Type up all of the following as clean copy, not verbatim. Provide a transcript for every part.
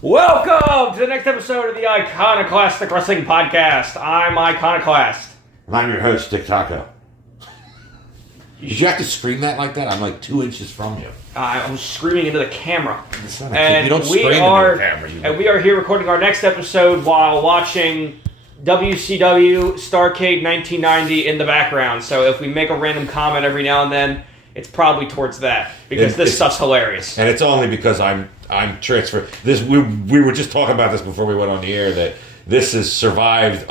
Welcome to the next episode of the Iconoclastic Wrestling Podcast. I'm Iconoclast. And I'm your host, Dick Taco. Did you have to scream that like that? I'm like 2 inches from you. I was screaming into the camera. And you don't scream into the camera. And we are here recording our next episode while watching WCW Starrcade 1990 in the background. So if we make a random comment every now and then, it's probably towards that. Because this stuff's hilarious. And it's only because I'm transferred. This we were just talking about this before we went on the air, that this has survived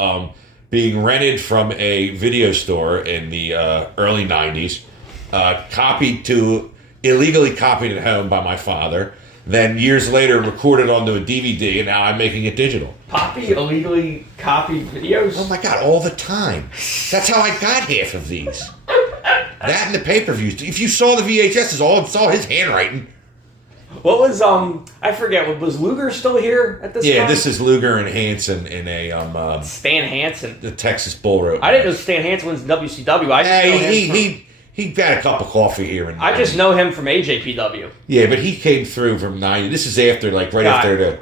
being rented from a video store in the early 90s, illegally copied at home by my father, then years later recorded onto a DVD, and now I'm making it digital. Illegally copied videos? Oh my God, all the time. That's how I got half of these. That and the pay-per-views. If you saw the VHSs, all saw his handwriting. What was, I forget, was Luger still here at this time? Yeah, this is Luger and Hansen in a, Stan Hansen. the Texas Bull Rope. I didn't know Stan Hansen was in WCW. He got a cup of coffee here and there. I just know him from AJPW. Yeah, but he came through from 90. This is after, after the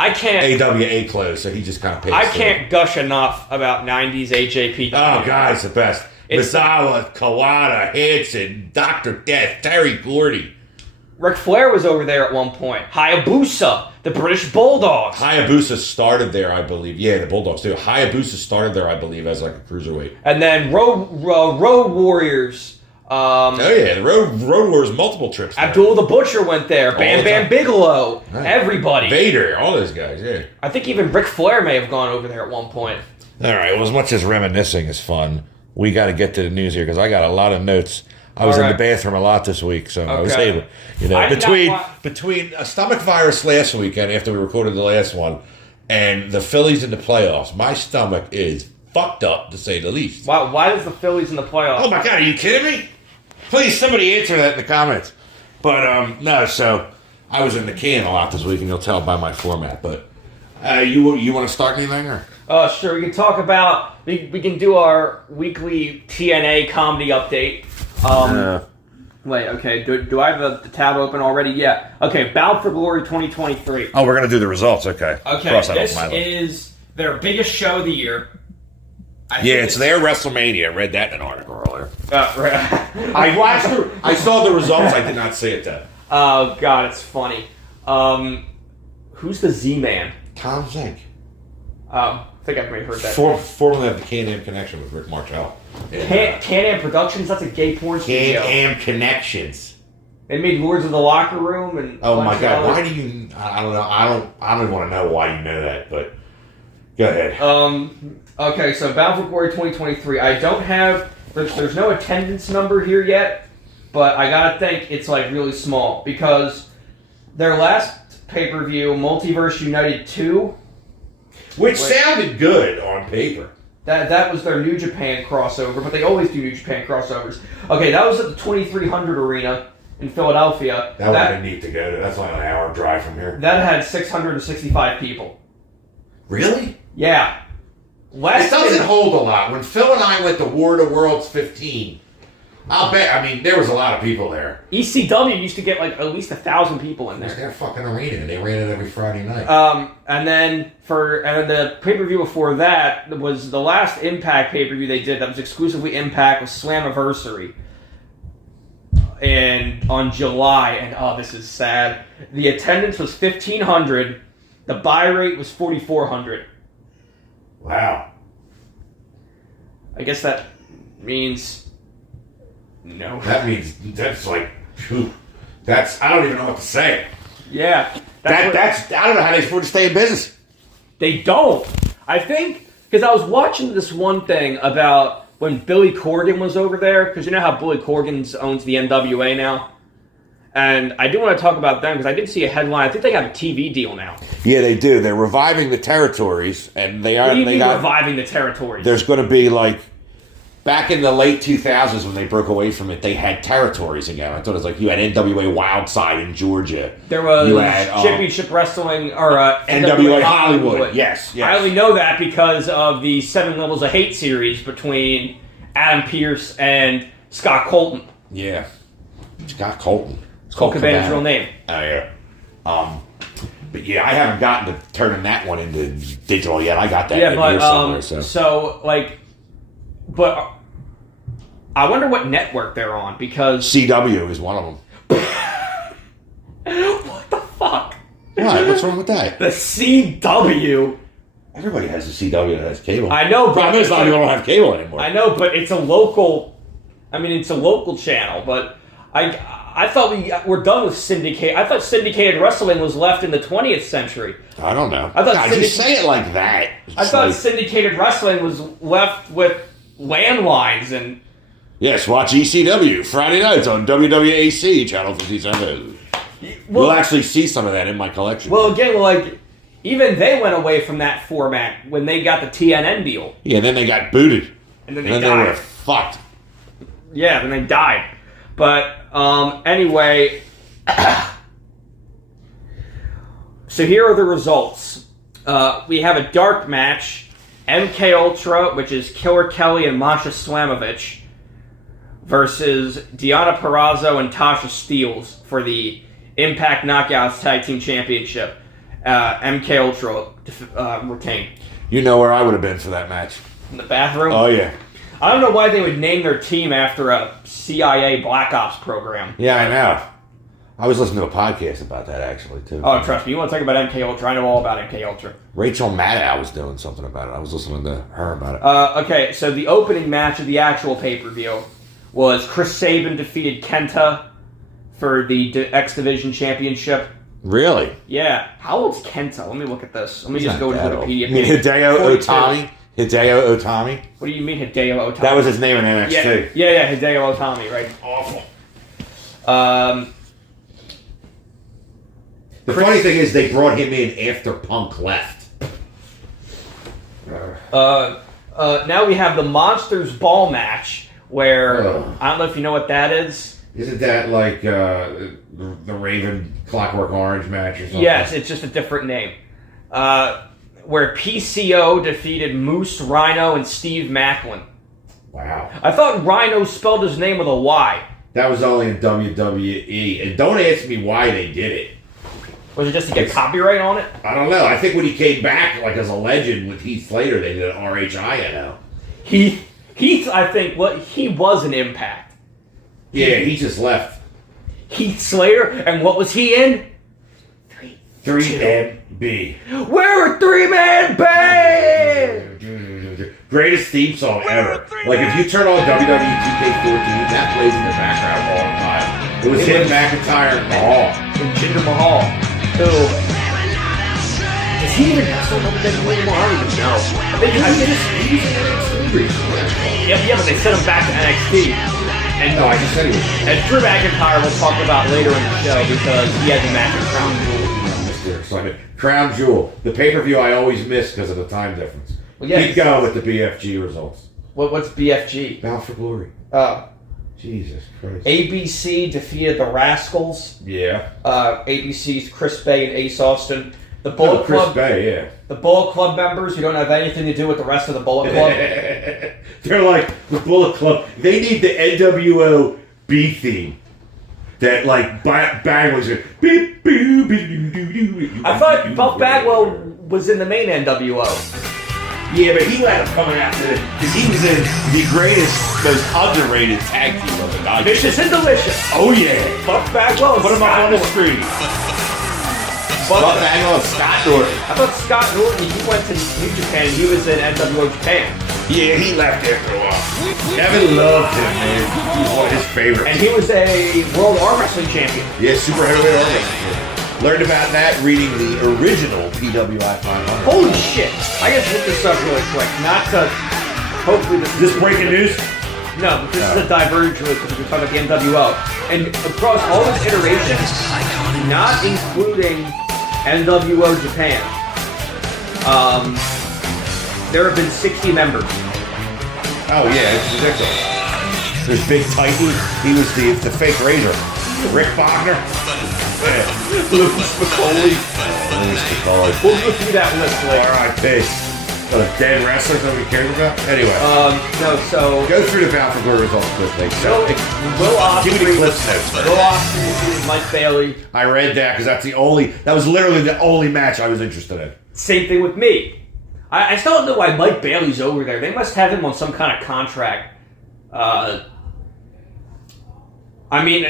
AWA closed, so he just kind of paid. I can't gush enough about 90s AJPW. Oh, guys, the best. Misawa, Kawada, Hansen, Dr. Death, Terry Gordy. Ric Flair was over there at one point. Hayabusa, the British Bulldogs. Hayabusa started there, I believe. Yeah, the Bulldogs too. Hayabusa started there, I believe, as like a cruiserweight. And then Road Warriors. The Road Warriors multiple trips there. Abdul the Butcher went there. Bam Bam Bigelow. Right. Everybody. Vader, all those guys, yeah. I think even Ric Flair may have gone over there at one point. All right, well, as much as reminiscing is fun, we got to get to the news here because I got a lot of notes. I was in the bathroom a lot this week, so I was able, between a stomach virus last weekend after we recorded the last one and the Phillies in the playoffs, my stomach is fucked up, to say the least. Why is the Phillies in the playoffs? Oh my God, are you kidding me? Please, somebody answer that in the comments. But, no, so I was in the can a lot this week, and you'll tell by my format. But you want to start anything? Or? Sure, we can talk about, we can do our weekly TNA comedy update. Wait, okay, do I have the tab open already? Yeah. Okay, Bound for Glory 2023. Oh, we're going to do the results, okay. Okay, this is their biggest show of the year. It's their WrestleMania. I read that in an article earlier. Right. I saw the results, I did not see it then. Oh, God, it's funny. Who's the Z-Man? Tom Zink. I think I may have heard that. Formerly of the Can-Am Connection with Rick Martel. Can-Am Productions? That's a gay porn studio. Can-Am Connections. They made Lords of the Locker Room and... Oh my God, why do you... I don't know. I don't want to know why you know that, but... Go ahead. Okay, so Bound for Glory 2023. I don't have... There's no attendance number here yet, but I gotta think it's like really small because their last pay-per-view, Multiverse United 2... Which sounded good on paper. That was their New Japan crossover, but they always do New Japan crossovers. Okay, that was at the 2300 Arena in Philadelphia. That would have been neat to go to. That's like an hour drive from here. That had 665 people. Really? Yeah. It doesn't hold a lot. When Phil and I went to War of the Worlds 15, I'll bet, there was a lot of people there. ECW used to get like at least 1,000 people in there. It was their fucking arena. They ran it every Friday night. And then the pay-per-view before that was the last Impact pay-per-view they did that was exclusively Impact, was Slammiversary. And on July, and this is sad, the attendance was 1,500, the buy rate was 4,400. Wow. I guess that means... No. That means, that's like, phew. I don't even know what to say. Yeah. I don't know how they afford to stay in business. They don't. I think, because I was watching this one thing about when Billy Corgan was over there, because you know how Billy Corgan owns the NWA now? And I do want to talk about them, because I did see a headline. I think they have a TV deal now. Yeah, they do. They're reviving the territories, and they are... What do you mean reviving the territories? There's going to be, like... Back in the late 2000s when they broke away from it, they had territories again. I thought it was like you had NWA Wildside in Georgia. There was Championship Wrestling, or NWA Hollywood. Yes. I only know that because of the 7 Levels of Hate series between Adam Pearce and Scott Colton. Yeah. Scott Colton. Colt Cabana's real name. Oh, yeah. But yeah, I haven't gotten to turning that one into digital yet. I got that Yeah, in but here somewhere. but I wonder what network they're on because CW is one of them. What the fuck? What? What's wrong with that? The CW. Everybody has a CW that has cable. I know, but a lot of people don't have cable anymore. I know, but it's a local. I mean, it's a local channel, but I thought we're done with syndicate. I thought syndicated wrestling was left in the 20th century. I don't know. I thought just say it like that. I thought syndicated wrestling was left with landlines and. Yes, watch ECW Friday nights on WWAC channel 57. We'll actually see some of that in my collection. Well, again, like even they went away from that format when they got the TNN deal. Yeah, then they got booted, and then they were fucked. Yeah, then they died. But anyway, so here are the results. We have a dark match: MK Ultra, which is Killer Kelly and Masha Slamovich, versus Deonna Purrazzo and Tasha Steelz for the Impact Knockouts Tag Team Championship. MK Ultra retained. You know where I would have been for that match? In the bathroom? Oh, yeah. I don't know why they would name their team after a CIA Black Ops program. Yeah, I know. I was listening to a podcast about that, actually, too. Oh, trust me. You want to talk about MK Ultra? I know all about MK Ultra. Rachel Maddow was doing something about it. I was listening to her about it. Okay, so the opening match of the actual pay-per-view was Chris Sabin defeated Kenta for the X Division Championship. Really? Yeah. How old's Kenta? Let me look at this. Let me just go to Wikipedia. You mean Hideo Itami? Hideo Itami? What do you mean Hideo Itami? That was his name in NXT. Yeah, Hideo Itami, right? Awful. The funny thing is they brought him in after Punk left. Now we have the Monsters Ball match where, I don't know if you know what that is. Isn't that like the Raven Clockwork Orange match or something? Yes, it's just a different name. Where PCO defeated Moose, Rhino, and Steve Macklin. Wow. I thought Rhino spelled his name with a Y. That was only in WWE. And don't ask me why they did it. Was it just to get copyright on it? I don't know. I think when he came back like as a legend with Heath Slater, they did an RHINO. He was an Impact. Yeah, he just left. Heath Slater, and what was he in? 3-Man B. We're a 3-man band! Greatest theme song ever. Like if you turn on WWE 2K14, that plays in the background all the time. It was him, McIntyre, and Mahal. And Jinder Mahal. Who? Does he even wrestle WWE anymore? I don't even know. He's in NXT recently. Yeah, but they sent him back to NXT. And, no, I just said he was. And Drew McIntyre we'll talk about later in the show because he has a match with Crown Jewel. Crown Jewel. The pay-per-view I always miss because of the time difference. Well, yeah, keep going with the BFG results. What's BFG? Bound for Glory. Oh. Jesus Christ. ABC defeated the Rascals. Yeah. ABC's Chris Bay and Ace Austin. The Bullet Chris Club. Bay, yeah. The Bullet Club members who don't have anything to do with the rest of the Bullet Club. They're like the Bullet Club. They need the NWO B theme. That like Bagwell's was beep beep beep. I thought Buff Bagwell was in the main NWO. Yeah, but he wound up coming after it because he was in the greatest, most underrated tag team of the night. Vicious and Delicious. Oh yeah, Buff Bagwell. Put him up on the screen. Buff Bagwell and Scott Norton. I thought Scott Norton, he went to New Japan. He was in NWO Japan. Yeah, he left after a while. Kevin loved him, man. He was one of his favorites. And he was a World Arm Wrestling Champion. Yeah, super heavyweight arm wrestling. Learned about that reading the original PWI 500. Holy shit! I gotta hit this up really quick. Not to... Hopefully this is breaking news? No, but this is a diverge really because we're talking about the NWO. And across all these iterations, not including NWO Japan, there have been 60 members. Oh yeah, it's ridiculous. There's Big Titan. He was the fake Razor. Rick Bogner. Lucas McCauley. We'll go through that list later. R.I.P. Dead wrestlers that we cared about? Anyway. No, so... Go through the Battle for Glory results quickly. So, Will Ospreay... Give me the Cliff Notes. Will Ospreay, Mike Bailey. I read that because that was literally the only match I was interested in. Same thing with me. I still don't know why Mike Bailey's over there. They must have him on some kind of contract. I mean,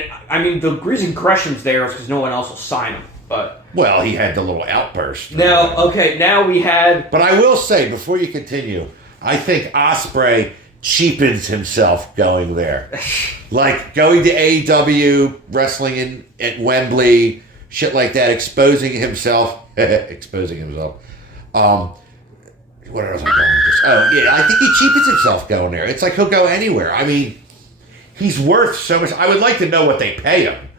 the reason Gresham's there is because no one else will sign him. But well, he had the little outburst. Now we had... But I will say, before you continue, I think Ospreay cheapens himself going there. Like, going to AEW, wrestling at Wembley, shit like that, exposing himself. Where else am I going with this? Oh, yeah, I think he cheapens himself going there. It's like he'll go anywhere. I mean, he's worth so much. I would like to know what they pay him,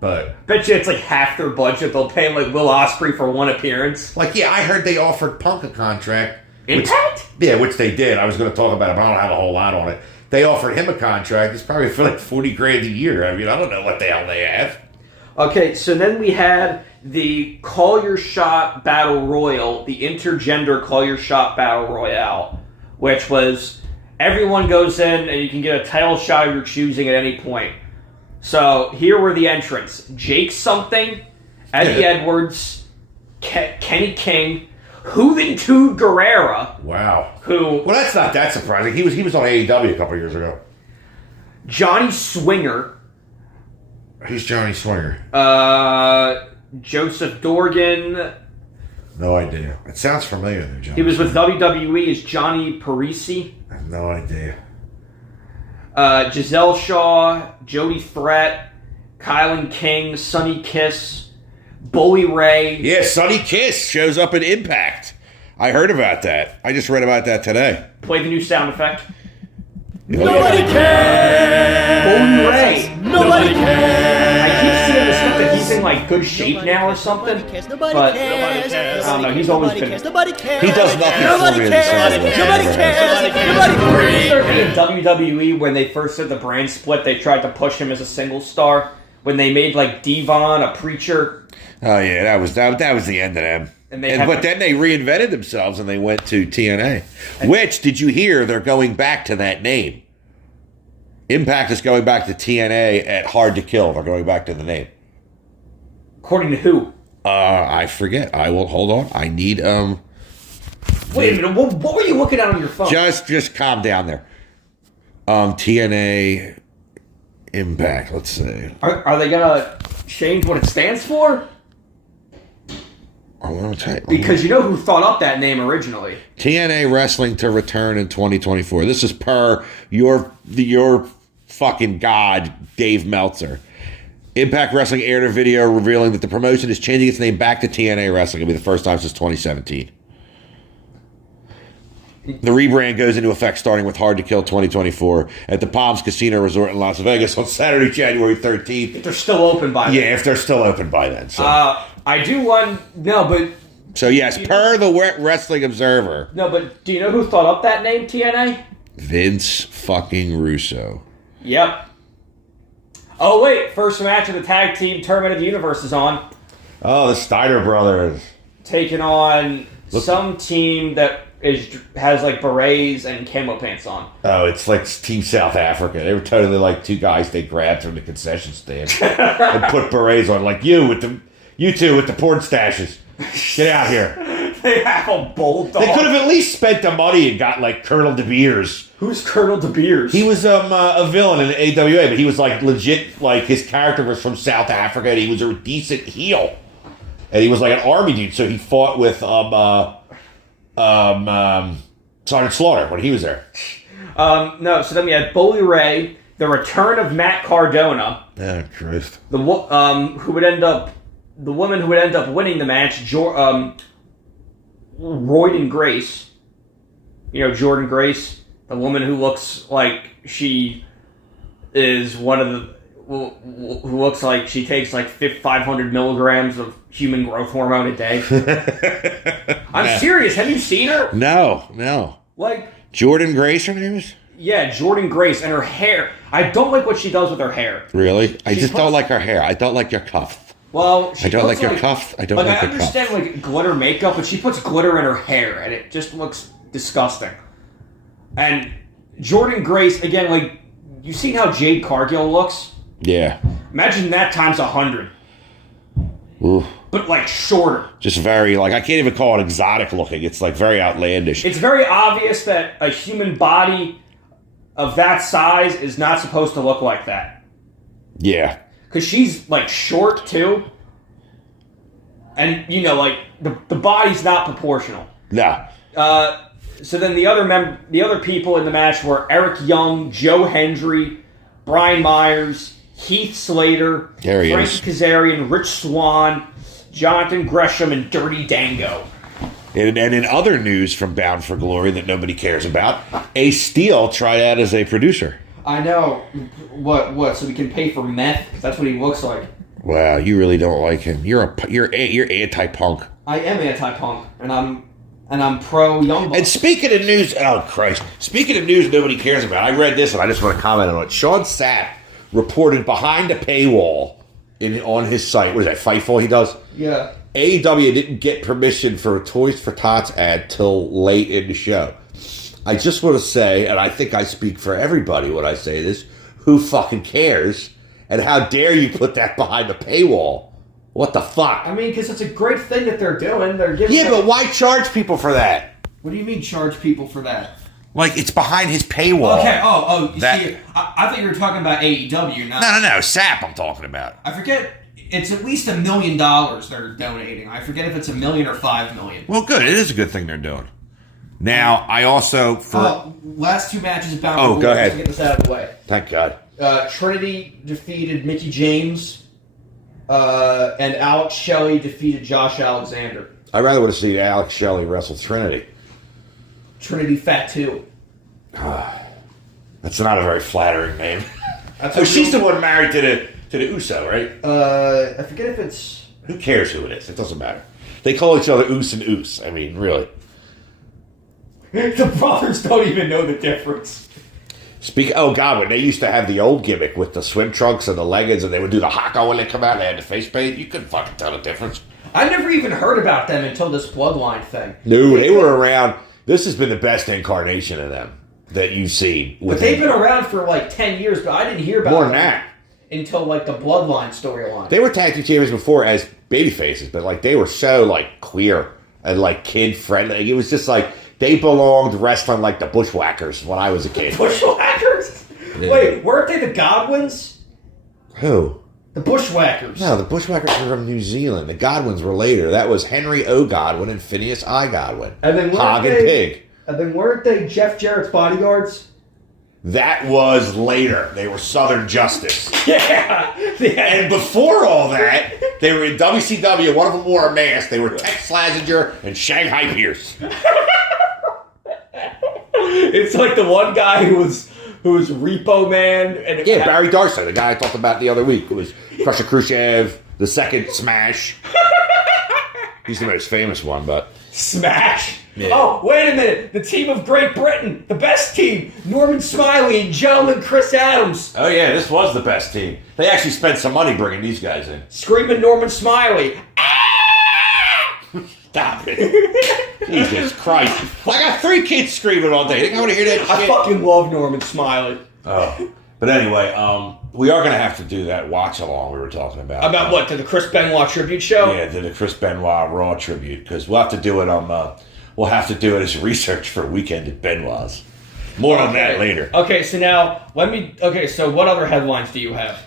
but... Bet you it's like half their budget. They'll pay him like Will Ospreay for one appearance. Like, yeah, I heard they offered Punk a contract. Impact? Which they did. I was going to talk about it, but I don't have a whole lot on it. They offered him a contract. It's probably for like $40,000 a year. I mean, I don't know what the hell they have. Okay, so then we had the Call Your Shot Battle Royal, the intergender Call Your Shot Battle Royale, which was everyone goes in and you can get a title shot of your choosing at any point. So here were the entrants: Jake something, Eddie Edwards, Kenny King, Juventud Guerrera. Wow. Well, that's not that surprising. He was on AEW a couple years ago. Johnny Swinger. Who's Johnny Swinger? Joseph Dorgan. No idea. It sounds familiar, though, Johnny. He was with WWE as Johnny Parisi. I have no idea. Giselle Shaw, Jody Threat, Kylan King, Sonny Kiss, Bully Ray. Yeah, Sonny Kiss shows up in Impact. I heard about that. I just read about that today. Play the new sound effect. Nobody cares! Bully Ray. Nobody cares! I keep seeing this stuff that he's in like good shape now or something. Nobody But cares. I don't know, he's always been... Nobody cares. He does nothing Nobody for me. cares. Nobody cares. Nobody cares. In WWE, when they first did the brand split, they tried to push him as a single star. When they made like Devon a preacher. Oh yeah, that was the end of them. But then they reinvented themselves and they went to TNA. Which, did you hear, they're going back to that name. Impact is going back to TNA at Hard to Kill. They're going back to the name. According to who? I forget. I will, hold on. I need, Wait a minute, what were you looking at on your phone? Just calm down there. TNA Impact, let's see. Are they gonna change what it stands for? I'm gonna tell you. Because you know who thought up that name originally. TNA Wrestling to return in 2024. This is per your fucking god, Dave Meltzer. Impact Wrestling aired a video revealing that the promotion is changing its name back to TNA Wrestling. It'll be the first time since 2017. The rebrand goes into effect starting with Hard to Kill 2024 at the Palms Casino Resort in Las Vegas on Saturday, January 13th. If they're still open by then. Yeah, if they're still open by then. So. I do want... No, but... So, yes, per the Wrestling Observer. No, but do you know who thought up that name, TNA? Vince fucking Russo. Yep. Oh, wait. First match of the Tag Team Tournament of the Universe is on. Oh, the Steiner brothers. Taking on some team that has like berets and camo pants on. Oh, it's like Team South Africa. They were totally like two guys they grabbed from the concession stand and put berets on. Like you two with the porn stashes. Get out here. They have a bulldog. They could have at least spent the money and got like Colonel De Beers. Who's Colonel De Beers? He was a villain in AWA, but he was like legit. Like his character was from South Africa, and he was a decent heel. And he was like an army dude, so he fought with Sergeant Slaughter when he was there. No, so then we had Bully Ray, the return of Matt Cardona. Oh, Christ. The woman who would end up winning the match, Royden Grace. You know, Jordan Grace, the woman who looks like she is one of the who looks like she takes like 500 milligrams of human growth hormone a day. I'm serious. Have you seen her? No. Like Jordan Grace, her name is? Yeah, Jordan Grace, and her hair. I don't like what she does with her hair. Really? I just don't like her hair. I don't like your cuff. Well, I don't like your cuff. I don't like your cuff. I understand like glitter makeup, but she puts glitter in her hair, and it just looks disgusting. And Jordan Grace, again, like, you seen how Jade Cargill looks? Yeah. Imagine that times 100. Ooh. But, like, shorter. Just very, like, I can't even call it exotic looking. It's, like, very outlandish. It's very obvious that a human body of that size is not supposed to look like that. Yeah. Because she's, like, short, too. And, you know, like, the body's not proportional. No. So then the other people in the match were Eric Young, Joe Hendry, Brian Myers, Heath Slater, Frankie Kazarian, Rich Swann, Jonathan Gresham, and Dirty Dango. And in other news from Bound for Glory that nobody cares about, Ace Steel tried out as a producer. I know. What? So we can pay for meth? Because that's what he looks like. Wow, you really don't like him. You're anti-punk. I am anti-punk, and I'm pro Young Bucks. And speaking of news, oh Christ! Speaking of news nobody cares about, I read this and I just want to comment on it. Sean Sapp reported behind a paywall on his site. What is that? Fightful he does? Yeah. AEW didn't get permission for a Toys for Tots ad till late in the show. I just want to say, and I think I speak for everybody when I say this, who fucking cares? And how dare you put that behind a paywall? What the fuck? I mean, because it's a great thing that they're doing. They're giving. Yeah, but why charge people for that? What do you mean charge people for that? Like, it's behind his paywall. Okay, see, I thought you were talking about AEW, not... No, Sap I'm talking about. I forget, it's at least $1 million they're donating. I forget if it's $1 million or $5 million. Well, good, it is a good thing they're doing. Now, I also... last two matches bound for go ahead. to get this out of the way. Thank God. Trinity defeated Mickey James, and Alex Shelley defeated Josh Alexander. I'd rather want to see Alex Shelley wrestle Trinity. Trinity Fatu. That's not a very flattering name. She's the one married to the Uso, right? I forget if it's... Who cares who it is? It doesn't matter. They call each other Oos and Oos. I mean, really. The brothers don't even know the difference. Oh God, when they used to have the old gimmick with the swim trunks and the leggings, and they would do the haka when they come out, and they had the face paint, you couldn't fucking tell the difference. I never even heard about them until this Bloodline thing. No, they were around. This has been the best incarnation of them that you've seen. But they've been around for like 10 years, but I didn't hear about more them than that until like the Bloodline storyline. They were tag team champions before as baby faces, but like they were so like queer and like kid friendly. It was just like they belonged wrestling like the Bushwhackers when I was a kid. Bushwhackers? Yeah. Wait, weren't they the Godwins? Who? The Bushwhackers. No, the Bushwhackers were from New Zealand. The Godwins were later. That was Henry O. Godwin and Phineas I. Godwin. And then Hog and Pig. And then weren't they Jeff Jarrett's bodyguards? That was later. They were Southern Justice. Yeah. And before all that, they were in WCW. One of them wore a mask. They were Tex Slazenger and Shanghai Pierce. It's like the one guy who was Repo Man. And Barry Darcy, the guy I talked about the other week. It was Crusher Khrushchev, the second Smash. He's the most famous one, but... Smash? Yeah. Oh, wait a minute. The team of Great Britain. The best team. Norman Smiley and Gentleman Chris Adams. Oh, yeah, this was the best team. They actually spent some money bringing these guys in. Screaming Norman Smiley. Stop it. Jesus Christ. I got 3 kids screaming all day. You think I want to hear that shit? I fucking love Norman Smiley. Oh. But anyway, we are going to have to do that watch-along we were talking about. About what? To the Chris Benoit tribute show? Yeah, to the Chris Benoit Raw tribute. Because we'll have to do it on... we'll have to do it as research for Weekend at Benoit's. More on that later. Okay, so now, so what other headlines do you have?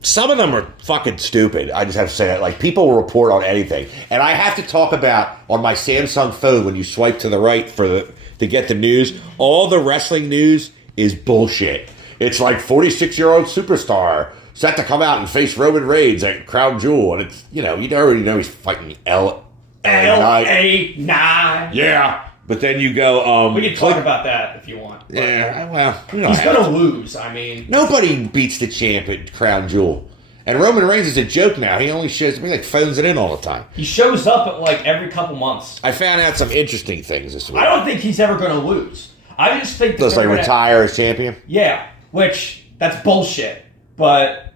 Some of them are fucking stupid. I just have to say that. Like, people will report on anything. And I have to talk about, on my Samsung phone, when you swipe to the right to get the news, all the wrestling news is bullshit. It's like 46-year-old superstar set to come out and face Roman Reigns at Crown Jewel. And it's, you already know he's fighting LA Knight. Yeah. But then you go... we can talk about that if you want. Yeah, well... He's going to lose, I mean... Nobody beats the champ at Crown Jewel. And Roman Reigns is a joke now. He only shows... He phones it in all the time. He shows up at every couple months. I found out some interesting things this week. I don't think he's ever going to lose. I just think... Does retire as champion? Yeah, which... That's bullshit. But...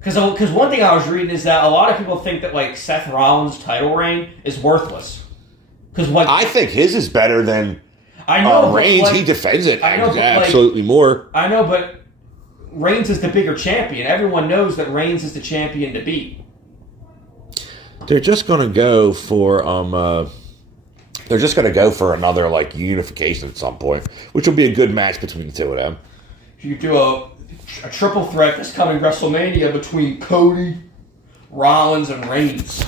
Because one thing I was reading is that a lot of people think that Seth Rollins' title reign is worthless. Because I think his is better than Reigns. He defends it absolutely more. I know, but Reigns is the bigger champion. Everyone knows that Reigns is the champion to beat. They're just going to go for another like unification at some point, which will be a good match between the two of them. You do a triple threat this coming WrestleMania between Cody, Rollins, and Reigns.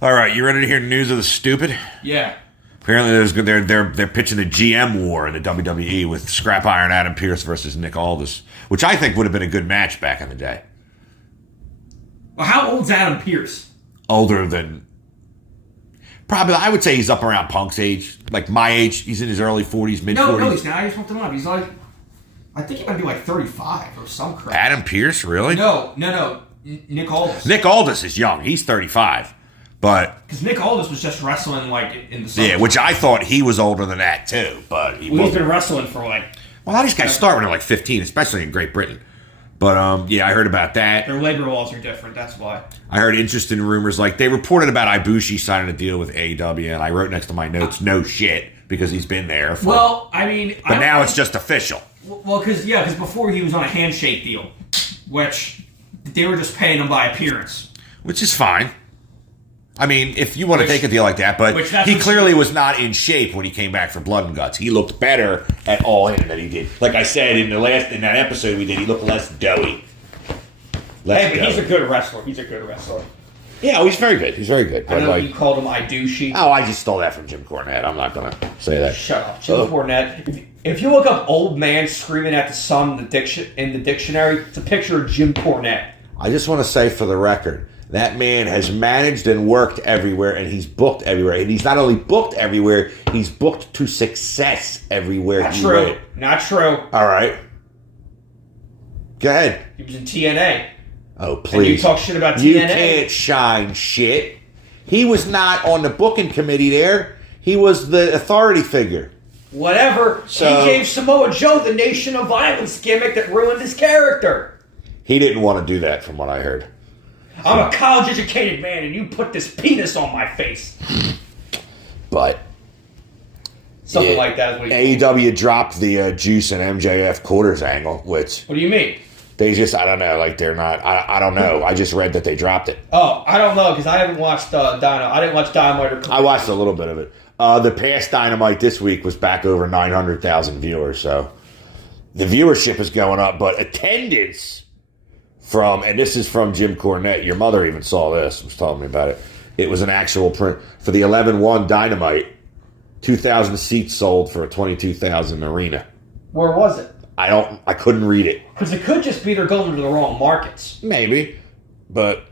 All right, you ready to hear news of the stupid? Yeah. Apparently, they're pitching a GM war in the WWE with Scrap Iron Adam Pearce versus Nick Aldis, which I think would have been a good match back in the day. Well, how old's Adam Pearce? Older than... Probably, I would say he's up around Punk's age. Like my age. He's in his early 40s, mid-40s. No, he's not. I just looked him up. He's like... I think he might be like 35 or some crap. Adam Pearce, really? No. Nick Aldis. Nick Aldis is young. He's 35. But... Because Nick Aldis was just wrestling like in the summer. Yeah, which I thought he was older than that too. But he's been wrestling for like... Well, these guys start when they're like 15, especially in Great Britain. But, yeah, I heard about that. Their labor laws are different, that's why. I heard interesting rumors. Like, they reported about Ibushi signing a deal with AEW, and I wrote next to my notes, no shit, because he's been there. Well, I mean... But now it's just official. Well, because before he was on a handshake deal, which they were just paying him by appearance. Which is fine. I mean, if you want to take a deal like that, but he clearly was not in shape when he came back for Blood and Guts. He looked better at All In than he did. Like I said in that episode we did, he looked less doughy. He's a good wrestler. Yeah, he's very good. He's very good. I know you called him Idushi. Oh, I just stole that from Jim Cornette. I'm not going to say that. Shut up. Jim Cornette. If you look up old man screaming at the sun in the dictionary, it's a picture of Jim Cornette. I just want to say for the record, that man has managed and worked everywhere, and he's booked everywhere. And he's not only booked everywhere, he's booked to success everywhere. Not true. All right. Go ahead. He was in TNA. Oh, please. And you talk shit about TNA? You can't shine shit. He was not on the booking committee there. He was the authority figure. Whatever. He gave Samoa Joe the Nation of Violence gimmick that ruined his character. He didn't want to do that, from what I heard. I'm a college-educated man, and you put this penis on my face. But something like that is what AEW dropped the Juice and MJF quarters angle, which... What do you mean? They just, I don't know, like they're not, I don't know. I just read that they dropped it. Oh, I don't know, because I haven't watched Dynamite. I didn't watch Dynamite. I watched a little bit of it. The past Dynamite this week was back over 900,000 viewers, so the viewership is going up, but attendance and this is from Jim Cornette, your mother even saw this, was telling me about it. It was an actual print for the 11-1 Dynamite. 2,000 seats sold for a 22,000 arena. Where was it? I couldn't read it. Because it could just be they're going to the wrong markets. Maybe, but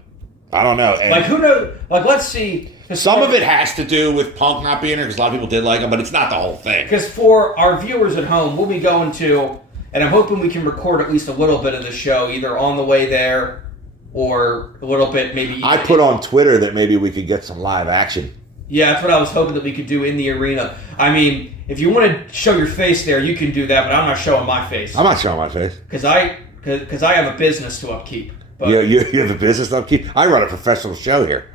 I don't know. And who knows? Let's see. Some of it has to do with Punk not being there, because a lot of people did like him, but it's not the whole thing. Because for our viewers at home, we'll be going to, and I'm hoping we can record at least a little bit of the show, either on the way there or a little bit maybe... I put on Twitter that maybe we could get some live action. Yeah, that's what I was hoping that we could do in the arena. I mean, if you want to show your face there, you can do that, but I'm not showing my face. I'm not showing my face. Because I have a business to upkeep. But you have a business to upkeep? I run a professional show here.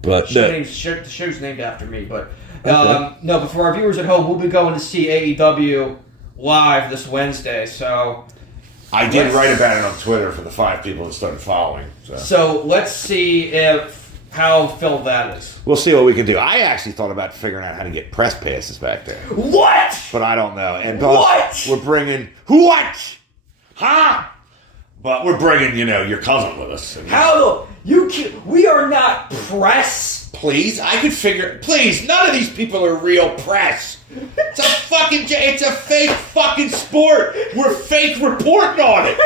But the show's named after me. But no, but for our viewers at home, we'll be going to see AEW live this Wednesday. So I did write about it on Twitter for the 5 people that started following. So let's see how filled that is. We'll see what we can do. I actually thought about figuring out how to get press passes back there. What? But I don't know. And what? We're bringing... What? Huh? But we're bringing, your cousin with us. We are not press. Please? I could figure... Please, none of these people are real press. It's a fake fucking sport. We're fake reporting on it.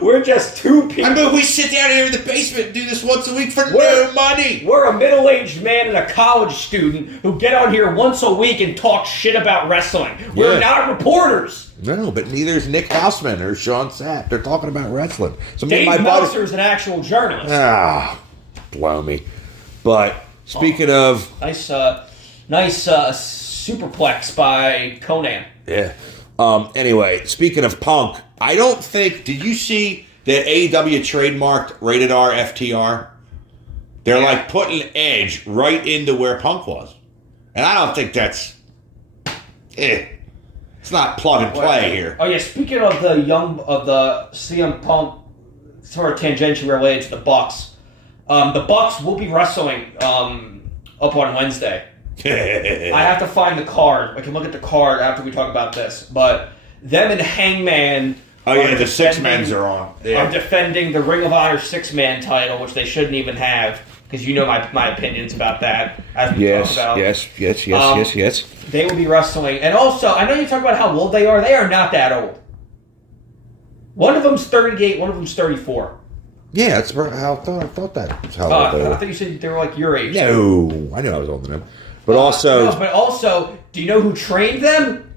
We're just 2 people. I mean, we sit down here in the basement and do this once a week for no money. We're a middle-aged man and a college student who get on here once a week and talk shit about wrestling. We're not reporters. No, but neither is Nick Hausman or Sean Sapp. They're talking about wrestling. So Dave Meltzer's an actual journalist. Blow me. But speaking of... Nice superplex by Conan. Yeah. Anyway, speaking of Punk, I don't think... Did you see that AEW trademarked Rated R FTR? They're like putting Edge right into where Punk was. And I don't think that's... It's not plug and play here. Oh, yeah, speaking of the CM Punk, sort of tangentially related to the Bucks. The Bucks will be wrestling up on Wednesday. I have to find the card. I can look at the card after we talk about this. But them and Hangman... Oh, yeah, the six-mens are on. Yeah. Are defending the Ring of Honor six-man title, which they shouldn't even have, because you know my opinions about that, as we talk about. Yes. They will be wrestling. And also, I know you talk about how old they are. They are not that old. One of them's 38, one of them's 34. Yeah, that's how I thought that was how old they were. I thought you said they were like your age. No, I knew I was older than them. But also, do you know who trained them?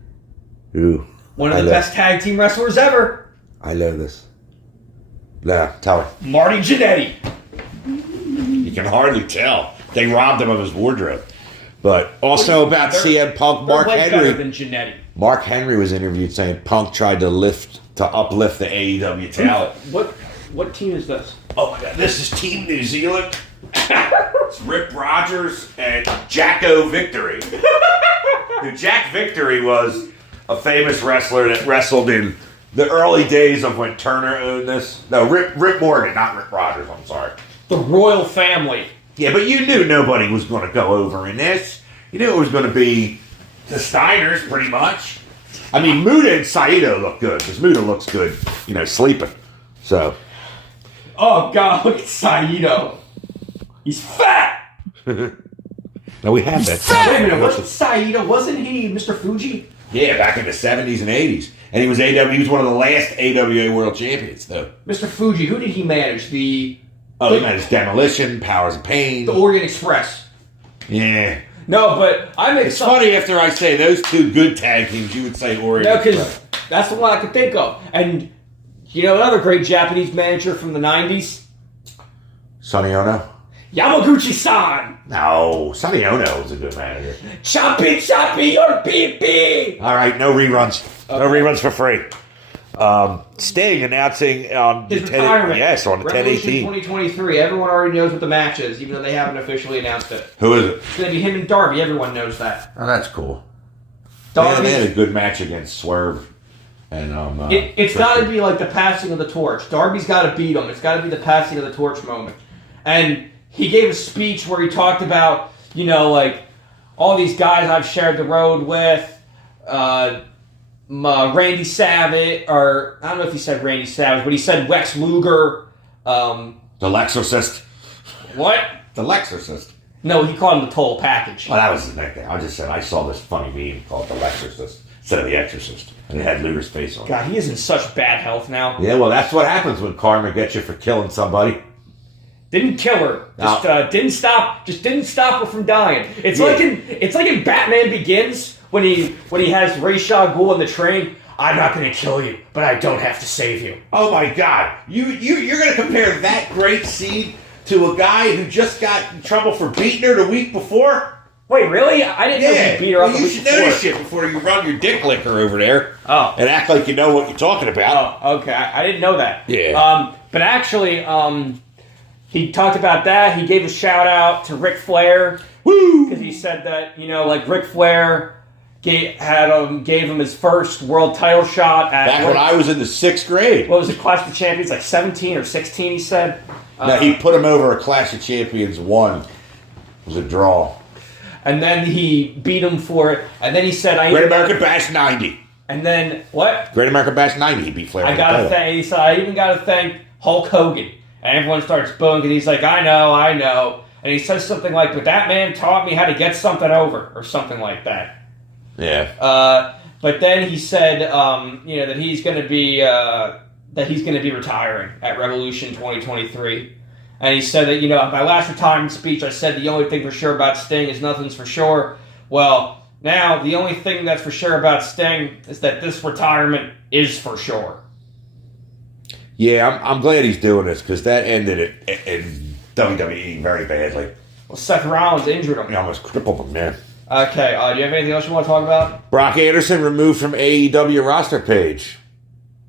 Who? One of the best tag team wrestlers ever. I know this. Yeah, tell her. Marty Jannetty. You can hardly tell. They robbed him of his wardrobe. But also about CM Punk, Mark Henry. Better than Jannetty. Mark Henry was interviewed saying Punk tried to uplift the AEW talent. What team is this? Oh my God, this is Team New Zealand. It's Rip Rogers and Jacko Victory. Jack Victory was a famous wrestler that wrestled in the early days of when Turner owned this. No, Rip Morgan, not Rip Rogers, I'm sorry. The royal family. Yeah, but you knew nobody was going to go over in this. You knew it was going to be the Steiners, pretty much. I mean, Muda and Saito look good, because Muda looks good, sleeping. So. Oh, God, look at Saito. He's fat! No, we had that. Wait a minute, wasn't Saito, wasn't he Mr. Fuji? Yeah, back in the 70s and 80s. And he was he was one of the last AWA World Champions, though. Mr. Fuji, who did he manage? He managed Demolition, Powers of Pain. The Orient Express. Yeah. No, but It's funny after I say those two good tag teams, you would say Orient Express. No, because that's the one I could think of. And, another great Japanese manager from the 90s? Sonny Ono? Yamaguchi-san! No, Sonny Ono was a good manager. Choppy, or pee-pee! All right, no reruns. Okay. No reruns for free. Sting announcing on his retirement. Yes, on the 10/18. 2023. Everyone already knows what the match is, even though they haven't officially announced it. Who is it? It's going to be him and Darby. Everyone knows that. Oh, that's cool. They had a good match against Swerve. And it's got to be like the passing of the torch. Darby's got to beat him. It's got to be the passing of the torch moment. And he gave a speech where he talked about, like all these guys I've shared the road with, Randy Savage, or I don't know if he said Randy Savage, but he said Lex Luger. The Lexorcist. What? The Lexorcist. No, he called him the total package. Oh, that was his nickname. I just said I saw this funny meme called The Lexorcist instead of The Exorcist. And it had Luger's face on it. God, he is in such bad health now. Yeah, well, that's what happens when karma gets you for killing somebody. Didn't kill her. Just didn't stop her from dying. It's like in Batman Begins when he has Ra's al Ghul in the train. I'm not going to kill you, but I don't have to save you. Oh my God! You're going to compare that great scene to a guy who just got in trouble for beating her the week before? Wait, really? I didn't know he beat her up the week before. You should know this shit before you run your dick licker over there. Oh. And act like you know what you're talking about. Oh, okay. I didn't know that. Yeah. But actually, he talked about that. He gave a shout out to Ric Flair. Woo! Because he said that, like Ric Flair gave him his first world title shot at... Back when I was in the 6th grade. What was it, Clash of Champions, like 17 or 16, he said? No, he put him over a Clash of Champions 1. It was a draw. And then he beat him for it. And then he said... Great American Bash 90. And then, what? Great American Bash 90, he beat Flair. He said, I even got to thank Hulk Hogan. And everyone starts booing, and he's like, I know. And he says something like, but that man taught me how to get something over, or something like that. Yeah. But then he said, that he's going to be retiring at Revolution 2023. And he said that, my last retirement speech, I said the only thing for sure about Sting is nothing's for sure. Well, now the only thing that's for sure about Sting is that this retirement is for sure. Yeah, I'm glad he's doing this, because that ended it in WWE very badly. Well, Seth Rollins injured him. He almost crippled him, man. Okay, do you have anything else you want to talk about? Brock Anderson removed from AEW roster page.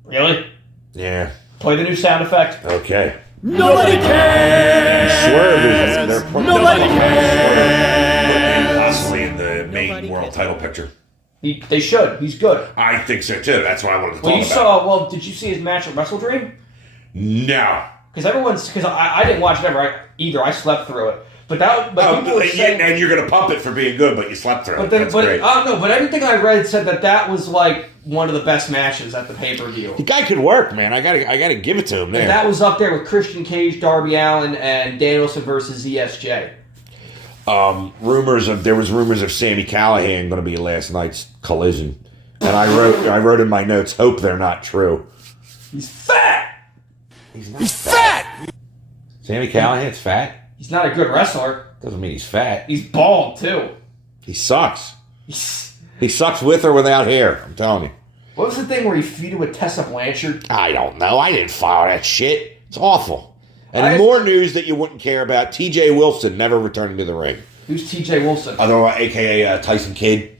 Really? Yeah. Play the new sound effect. Okay. Nobody cares! cares. Nobody cares. Possibly in the main world title picture. They should. He's good. I think so too. That's why I wanted to talk about it. Did you see his match at Wrestle Dream? No. Because I didn't watch it either. I slept through it. But and you're gonna pump it for being good, but you slept through it. That's great. But everything I read said that was like one of the best matches at the pay-per-view. The guy could work, man. I gotta give it to him there. And that was up there with Christian Cage, Darby Allin, and Danielson versus ZSJ. There was rumors of Sami Callihan going to be last night's Collision, and I wrote in my notes, hope they're not true. He's fat. He's fat. Sami Callihan's fat. He's not a good wrestler. Doesn't mean he's fat. He's bald too. He sucks. He sucks with or without hair. I'm telling you. What was the thing where he feuded with Tessa Blanchard? I don't know. I didn't follow that shit. It's awful. And more news that you wouldn't care about. T.J. Wilson never returning to the ring. Who's T.J. Wilson? A.K.A. Tyson Kidd.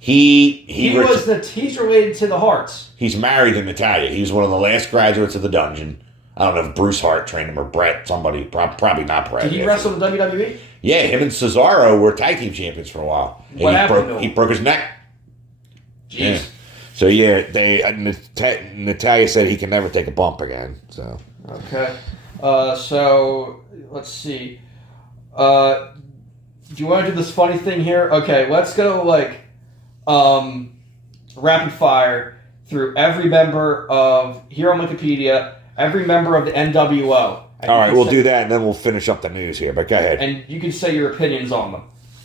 He's related to the Harts. He's married to Natalia. He was one of the last graduates of the Dungeon. I don't know if Bruce Hart trained him or Brett. Somebody. Probably not Brett. Did he wrestle in WWE? Yeah, him and Cesaro were tag team champions for a while. What happened to him? He broke his neck. Jeez. Yeah. So Natalia said he can never take a bump again. So. Okay. So let's see. Do you want to do this funny thing here? Okay, let's go rapid fire through every member of here on Wikipedia, every member of the NWO. All right, we'll do that, and then we'll finish up the news here. But go ahead. And you can say your opinions on them.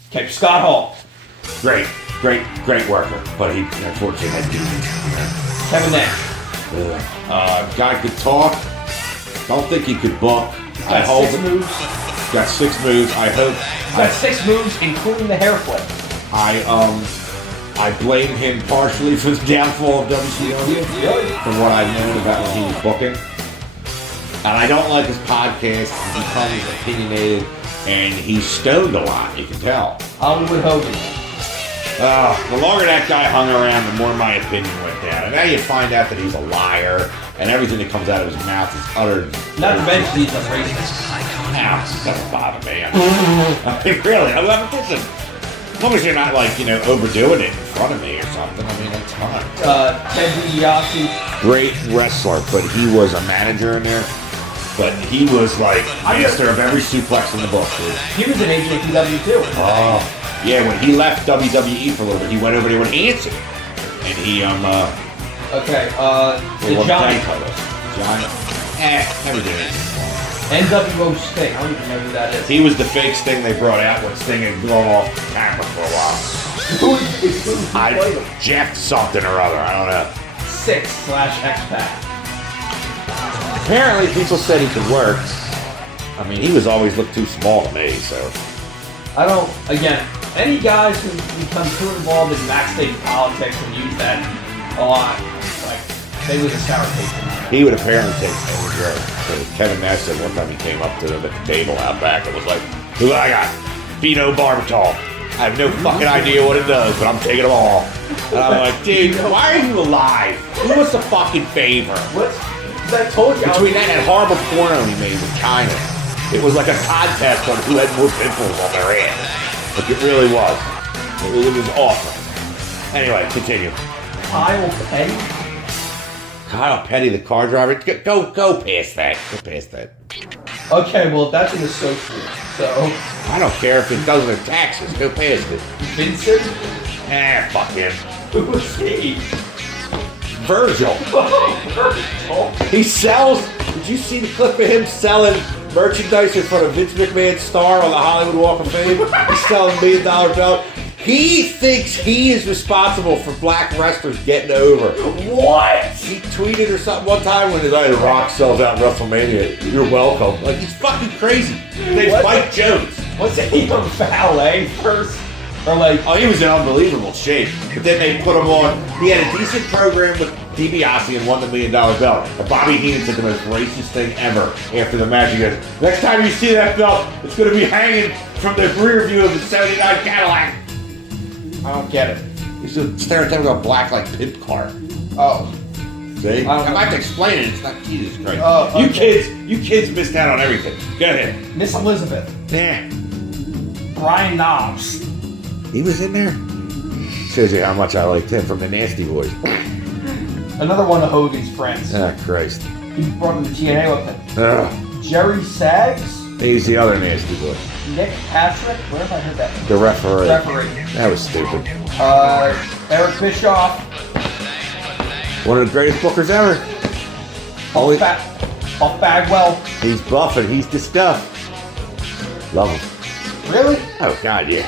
Okay, Scott Hall. Great worker, but he unfortunately had to. Kevin Nash. Guy could talk. Don't think he could book. Got 6 moves. Got 6 moves. I hope. Got 6 moves, including the hair flip. I blame him partially for the downfall of WCW from what I've known about when he was booking. And I don't like his podcast. He becomes opinionated, and he's stoned a lot. You can tell. Hollywood Hogan. The longer that guy hung around, the more my opinion went down. And now you find out that he's a liar, and everything that comes out of his mouth is uttered. Not to mention he's a racist. Doesn't bother me. I mean, really, listen. As long as you're not, overdoing it in front of me or something, I mean, it's fine. Ted DiBiase. Great wrestler, but he was a manager in there. But he was, master of every suplex in the book, dude. He was in AJPW, too. Oh. Yeah, when he left WWE for a little bit, he went over there with Hanson. And he, the Johnny. Johnny. Never did it. NWO Sting. I don't even know who that is. He was the fake Sting they brought out when Sting had gone off camera for a while. Jeff something or other. I don't know. 6/X-Pac. Apparently, people said he could work. I mean, he was always looked too small to me, so. Any guys who become too involved in backstage politics and use that a lot, they lose a sour taste. He would apparently take over. So Kevin Nash said one time he came up to them at the table out back and was like, "Who I got? Pheno Barbital. I have no fucking idea what it does, but I'm taking them all." And I'm like, dude, why are you alive? Do us a fucking favor. What? I told you. Between that and horrible porno he made with China, it was like a contest on who had more pimples on their head. Like it really was. It was awful. Anyway, continue. Kyle Petty. Kyle Petty, the car driver. Go past that. Go past that. Okay, well that's an associate, so I don't care if it doesn't have taxes. Go past it. Vincent. Fuck him. Who was he? Virgil. Virgil. He sells. Did you see the clip of him selling merchandise in front of Vince McMahon's star on the Hollywood Walk of Fame? He's selling $1 million belt. He thinks he is responsible for black wrestlers getting over. What? He tweeted or something one time when his Rock sells out in WrestleMania. You're welcome. Like, he's fucking crazy. His name's Mike Jones. Was he a valet first? Or he was in unbelievable shape. But then they put him on. He had a decent program with DiBiase and won the $1 million belt. And Bobby Heenan said the most racist thing ever after the match. He goes, "Next time you see that belt, it's going to be hanging from the rear view of the '79 Cadillac." I don't get it. He's a stereotypical black pimp car. Oh. See? I'm not explaining. It's not Jesus Christ. You kids missed out on everything. Go ahead. Miss Elizabeth. Yeah. Brian Knobs. He was in there. Shows you how much I liked him from the Nasty Boys. Another one of Hogan's friends. Ah, Christ. He brought him to TNA with him. Ugh. Jerry Saggs. He's the other Nasty Boy. Nick Patrick. Where have I heard that? The referee. Referee. That was stupid. Eric Bischoff. One of the greatest bookers ever. Buff Bagwell. He's buff and he's the stuff. Love him. Really? Oh, God, yeah.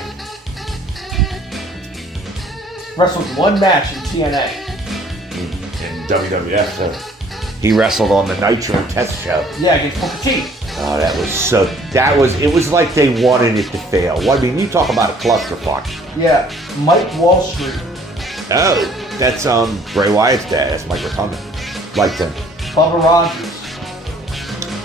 Wrestled one match in TNA. In WWF, so he wrestled on the Nitro Test Show. Yeah, against Booker T. Oh, it was like they wanted it to fail. I mean, you talk about a clusterfuck. Yeah, Mike Wall Street. Oh, that's Bray Wyatt's dad. That's Mike Rotunda. Liked him. Bubba Rogers.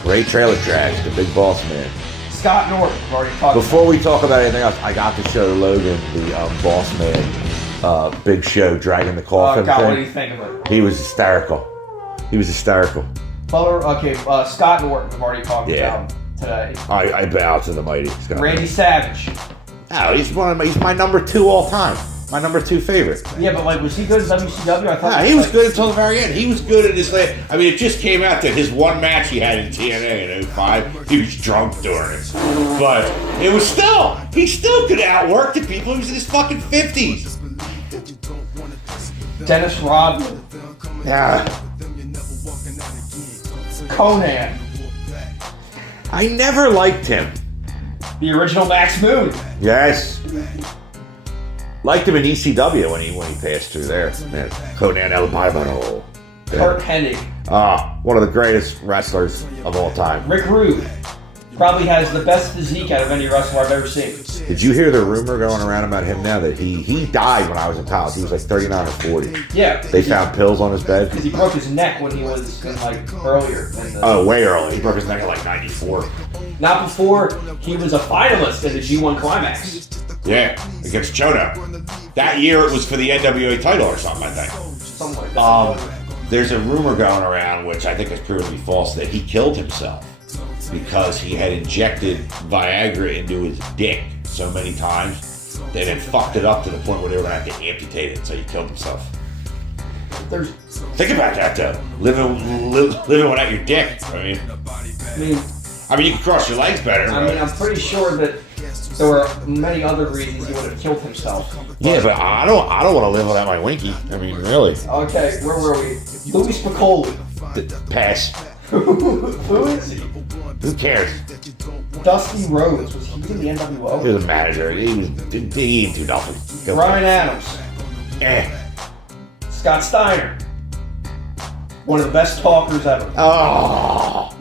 Ray Trailer Drags, the big boss man. Scott Norton. We've already talked Before we talk about anything else, I got to show Logan the boss man Big Show dragging the coffin God, thing. what do you think of it? He was hysterical. Scott Norton. We've already talked about today. I bow to the mighty Scott. Randy Savage. Oh, he's my number 2 all time. My number 2 favorite. Yeah, but was he good in WCW? I thought he was good until the very end. He was good in his last. I mean, it just came out that his one match he had in TNA in 05, he was drunk during it. But it was he still could outwork the people. He was in his fucking 50s. Dennis Rodman. Yeah. Conan. I never liked him. The original Max Moon. Yes. Liked him in ECW when he passed through there. Man, Conan El Barbaro. Kurt Hennig. One of the greatest wrestlers of all time. Rick Rude. Probably has the best physique out of any wrestler I've ever seen. Did you hear the rumor going around about him now that he died when I was in college? He was like 39 or 40. Yeah. They found pills on his bed? Because he broke his neck when he was earlier. Way early. He broke his neck at like 94. Not before he was a finalist at the G1 Climax. Yeah, against Chono. That year it was for the NWA title or something, I think. Something like that. There's a rumor going around, which I think has proven to be false, that he killed himself because he had injected Viagra into his dick so many times that it fucked it up to the point where they were going to have to amputate it, so he killed himself. Think about that, though. Living without your dick. I mean, you can cross your legs better. I'm pretty sure that there were many other reasons he would have killed himself. Yeah, but I don't want to live without my winky. I mean, really. Okay, where were we? Louis Spicolli. Pass. Who is he? Who cares? Dusty Rhodes. Was he in the NWO? He was a manager. He ain't do nothing. Brian Adams. Scott Steiner. One of the best talkers ever. Oh.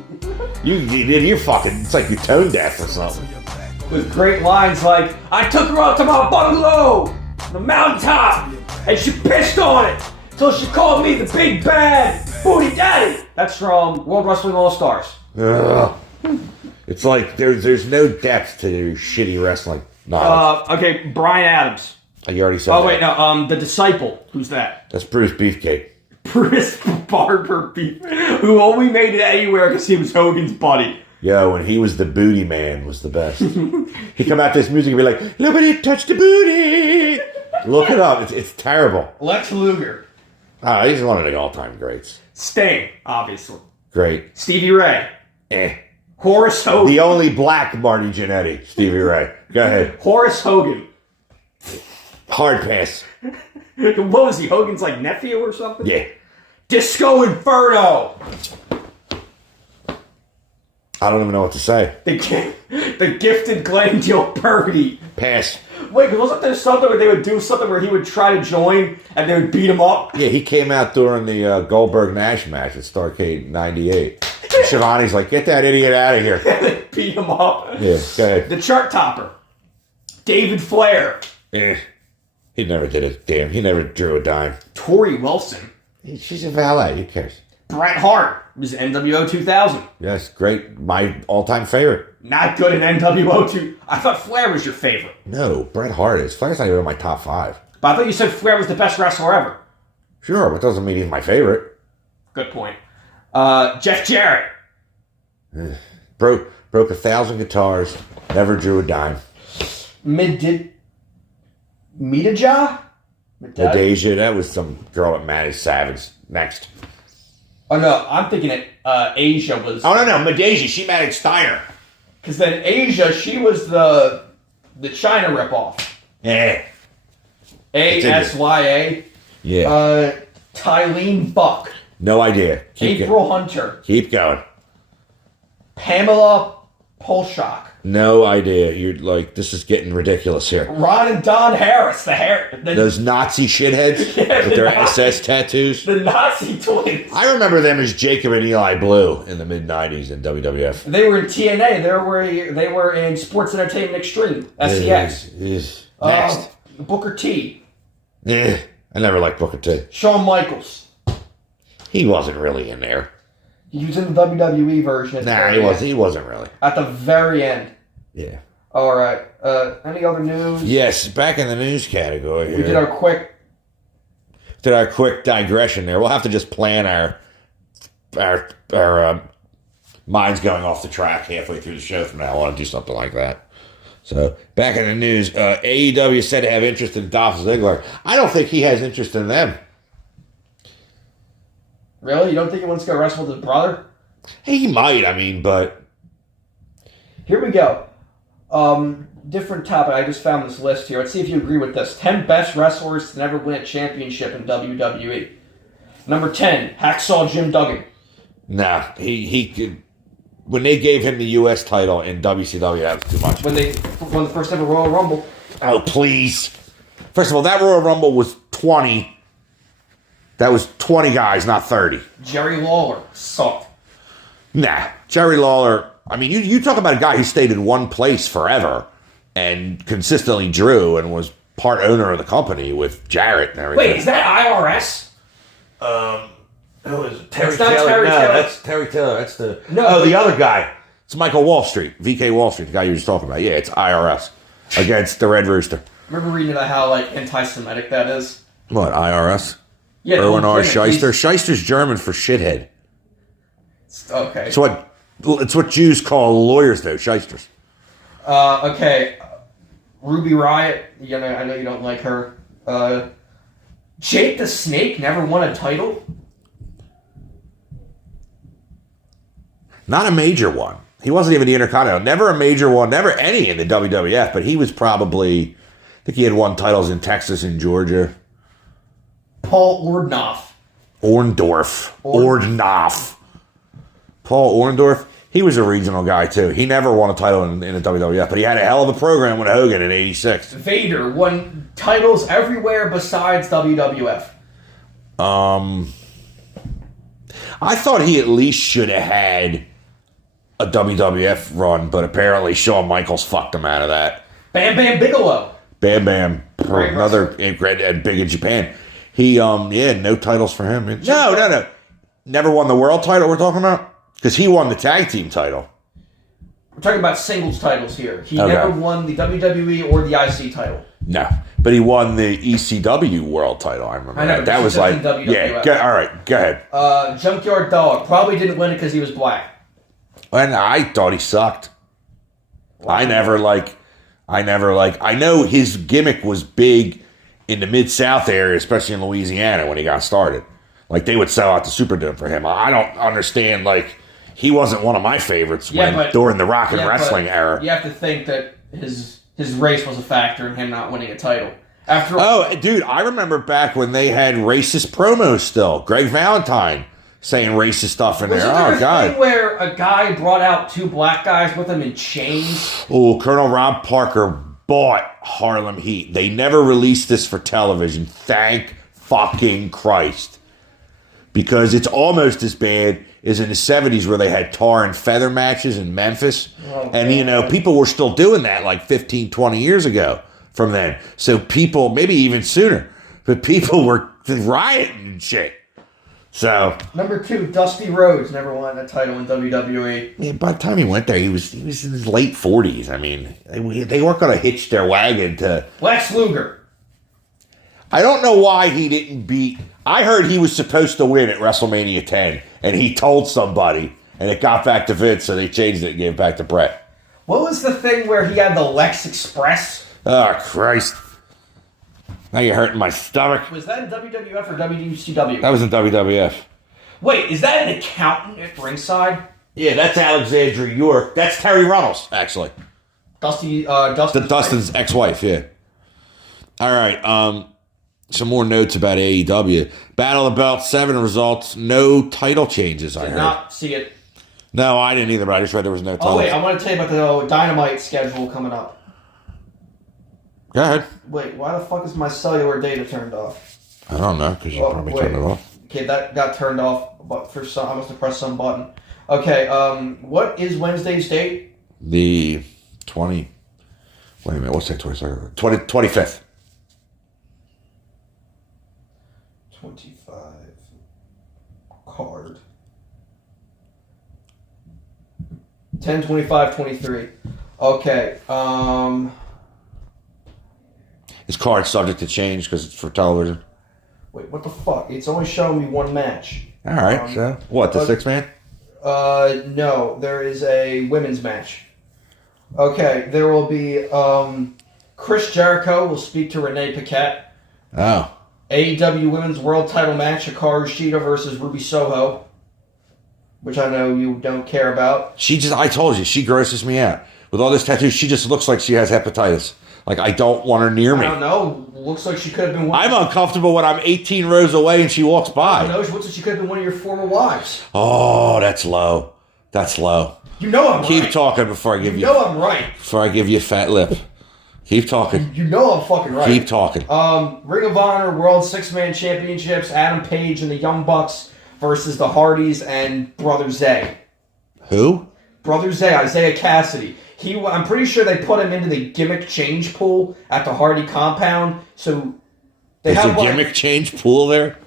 You're fucking, it's like you're tone deaf or something. With great lines like, I took her out to my bungalow on the mountaintop, and she pissed on it till she called me the big bad booty daddy. That's from World Wrestling All-Stars. It's like there's no depth to your shitty wrestling knowledge. Okay, Brian Adams. You already said that. Oh, wait, no, The Disciple. Who's that? That's Bruce Beefcake. Bruce Barber Beef, who only made it anywhere because he was Hogan's buddy. Yo, when he was the booty man, was the best. He'd come out to this music and be like, nobody touch the booty. Look it up. It's terrible. Lex Luger. He's one of the all-time greats. Sting, obviously. Great. Stevie Ray. Horace Hogan. The only black Marty Jannetty, Stevie Ray. Go ahead. Horace Hogan. Hard pass. What was he, Hogan's like nephew or something? Yeah. Disco Inferno. I don't even know what to say. The gifted Glendale Purdy. Pass. Wait, wasn't there something where they would do something where he would try to join and they would beat him up? Yeah, he came out during the Goldberg-Nash match at Starrcade 98. Shivani's like, get that idiot out of here. They beat him up. Yeah, go ahead. The chart topper. David Flair. He never did a damn. He never drew a dime. Tori Wilson. She's a valet. Who cares? Bret Hart was NWO 2000. Yes, great. My all-time favorite. Not good in NWO 2. I thought Flair was your favorite. No, Bret Hart is. Flair's not even in my top 5. But I thought you said Flair was the best wrestler ever. Sure, but doesn't mean he's my favorite. Good point. Jeff Jarrett. Broke 1,000 guitars, never drew a dime. Midija? Medeja, that was some girl that managed Savage. Next. Oh no, I'm thinking it. Asia was. Oh no, Medeja, she managed Steiner. Because then Asia, she was the China ripoff. Yeah. ASYA. Yeah. Tylene Buck. No idea. April Hunter. Keep going. Pamela Polshak. No idea. You're like, this is getting ridiculous here. Ron and Don Harris. Those Nazi shitheads with their SS tattoos. The Nazi twins. I remember them as Jacob and Eli Blue in the mid-90s in WWF. They were in TNA. They were in Sports Entertainment Extreme. SEX. Next. Booker T. I never liked Booker T. Shawn Michaels. He wasn't really in there. He was in the WWE version. Nah, he wasn't really. At the very end. Yeah. All right. Any other news? Yes, back in the news category here. We did our quick digression there. We'll have to just plan our minds going off the track halfway through the show from now on. Do something like that. So, back in the news, AEW is said to have interest in Dolph Ziggler. I don't think he has interest in them. Really? You don't think he wants to go wrestle with his brother? He might, but... Here we go. Different topic. I just found this list here. Let's see if you agree with this. 10 best wrestlers to never win a championship in WWE. Number 10, Hacksaw Jim Duggan. Nah, he could... When they gave him the U.S. title in WCW, that was too much. When they won the first ever Royal Rumble. Oh, please. First of all, that Royal Rumble was 20. That was 20 guys, not 30. Jerry Lawler sucked. Nah, Jerry Lawler... you talk about a guy who stayed in one place forever and consistently drew and was part owner of the company with Jarrett and everything. Wait, is that IRS? Who is it? Terry Taylor? Taylor. No, That's Terry Taylor. That's the... No, the other guy. It's Michael Wall Street. VK Wall Street, the guy you were just talking about. Yeah, it's IRS against the Red Rooster. Remember reading about how, anti-Semitic that is? What, IRS? Yeah, Erwin R. Scheister. Scheister's German for shithead. Okay. It's what Jews call lawyers, though, Scheisters. Okay. Ruby Riott. I know you don't like her. Jake the Snake never won a title? Not a major one. He wasn't even the Intercontinental. Never a major one. Never any in the WWF, but he was probably... I think he had won titles in Texas and Georgia. Paul Orndorff. Orndorff. Paul Orndorff. He was a regional guy, too. He never won a title in the WWF, but he had a hell of a program with Hogan in '86. Vader won titles everywhere besides WWF. I thought he at least should have had a WWF run, but apparently Shawn Michaels fucked him out of that. Bam Bam Bigelow. Bam Bam. Another great and big in Japan. He, no titles for him. No. Never won the world title we're talking about? Because he won the tag team title. We're talking about singles titles here. He never won the WWE or the IC title. No. But he won the ECW world title, I remember. I know, that was like... WWF. Yeah, all right, go ahead. Junkyard Dog. Probably didn't win it because he was black. And I thought he sucked. Wow. I know his gimmick was big in the Mid-South area, especially in Louisiana when he got started. They would sell out the Superdome for him. I don't understand, he wasn't one of my favorites during the rock and wrestling era. You have to think that his race was a factor in him not winning a title. Dude, I remember back when they had racist promos still. Greg Valentine saying racist stuff in there. Oh, God. Thing where a guy brought out two black guys with him in chains? Oh, Colonel Rob Parker bought Harlem Heat. They never released this for television. Thank fucking Christ. Because it's almost as bad as in the 70s where they had tar and feather matches in Memphis. Oh, and, people were still doing that 15, 20 years ago from then. So people, maybe even sooner, but people were rioting and shit. So number 2, Dusty Rhodes never won a title in WWE. Yeah, by the time he went there, he was in his late 40s. They weren't going to hitch their wagon to... Lex Luger. I don't know why he didn't beat. I heard he was supposed to win at WrestleMania 10, and he told somebody, and it got back to Vince, so they changed it and gave it back to Brett. What was the thing where he had the Lex Express? Oh, Christ. Now you're hurting my stomach. Was that in WWF or WCW? That was in WWF. Wait, is that an accountant at ringside? Yeah, that's Alexandra York. That's Terry Runnels, actually. Dustin's ex-wife, yeah. All right, some more notes about AEW. Battle of the Belt 7 results, no title changes, I heard. Did not see it. No, I didn't either, but I just read there was no title. Oh, wait, I want to tell you about the Dynamite schedule coming up. Go ahead. Wait, why the fuck is my cellular data turned off? I don't know, because you probably turned it off. Okay, that got turned off, but for some, I must have pressed some button. Okay, what is Wednesday's date? The 20... Wait a minute, what's that? 25th. 25. Card. 10/25/23. Okay, Is card subject to change because it's for television? Wait, what the fuck? It's only showing me one match. All right, so what, the 6-man? No, there is a women's match. Okay, there will be, Chris Jericho will speak to Renee Paquette. Oh. AEW Women's World Title match, Hikaru Shida versus Ruby Soho, which I know you don't care about. I told you, she grosses me out. With all this tattoos, she just looks like she has hepatitis. Like, I don't want her near me. I don't know. Looks like she could have been one. I'm uncomfortable when I'm 18 rows away and she walks by. I don't know. Looks like she could have been one of your former wives. Oh, that's low. That's low. You know I'm Keep right. talking before I give you... You know I'm right. Before I give you a fat lip. Keep talking. You know I'm fucking right. Keep talking. Ring of Honor World 6-Man Championships, Adam Page and the Young Bucks versus the Hardys and Brother Zay. Who? Brother Zay, Isaiah Cassidy. I'm pretty sure they put him into the gimmick change pool at the Hardy compound. So they There's have a gimmick change pool there?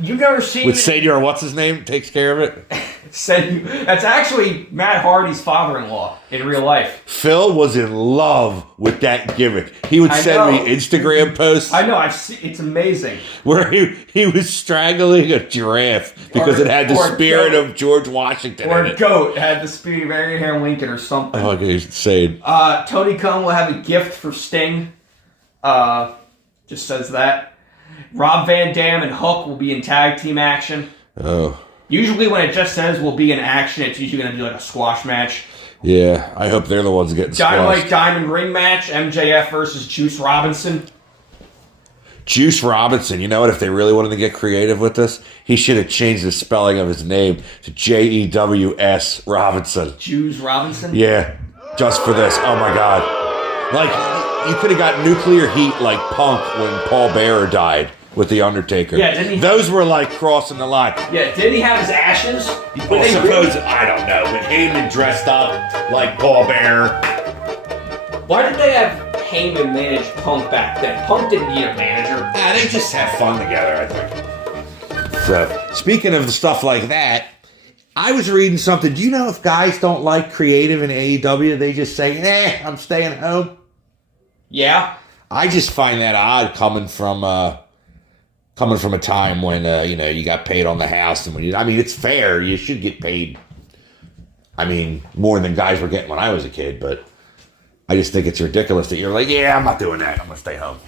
You've never seen with Senior, what's his name, takes care of it? That's actually Matt Hardy's father-in-law in real life. Phil was in love with that gimmick. He would send me Instagram posts. I know, I've seen. It's amazing. Where he was strangling a giraffe because it had the spirit of George Washington in it. Or goat had the spirit of Abraham Lincoln or something. Oh, okay, he's insane. Tony Khan will have a gift for Sting. Just says that. Rob Van Dam and Hook will be in tag team action. Oh. Usually when it just says will be in action, it's usually going to be like a squash match. Yeah, I hope they're the ones getting Dynamite squashed. Diamond Ring match, MJF versus Juice Robinson. Juice Robinson, you know what? If they really wanted to get creative with this, he should have changed the spelling of his name to Jews Robinson. Juice Robinson? Yeah, just for this. Oh my God. Like, you could have got nuclear heat like Punk when Paul Bearer died with The Undertaker. Yeah, didn't he? Those were like crossing the line. Yeah, didn't he have his ashes? I don't know, but Heyman dressed up like Paul Bearer. Why did they have Heyman manage Punk back then? Punk didn't need a manager. They just have fun together, I think. So, speaking of stuff like that, I was reading something. Do you know if guys don't like creative in AEW, they just say, I'm staying home? Yeah. I just find that odd coming from a time when you got paid on the house, and it's fair. You should get paid. More than guys were getting when I was a kid, but I just think it's ridiculous that you're like, I'm not doing that. I'm gonna stay home.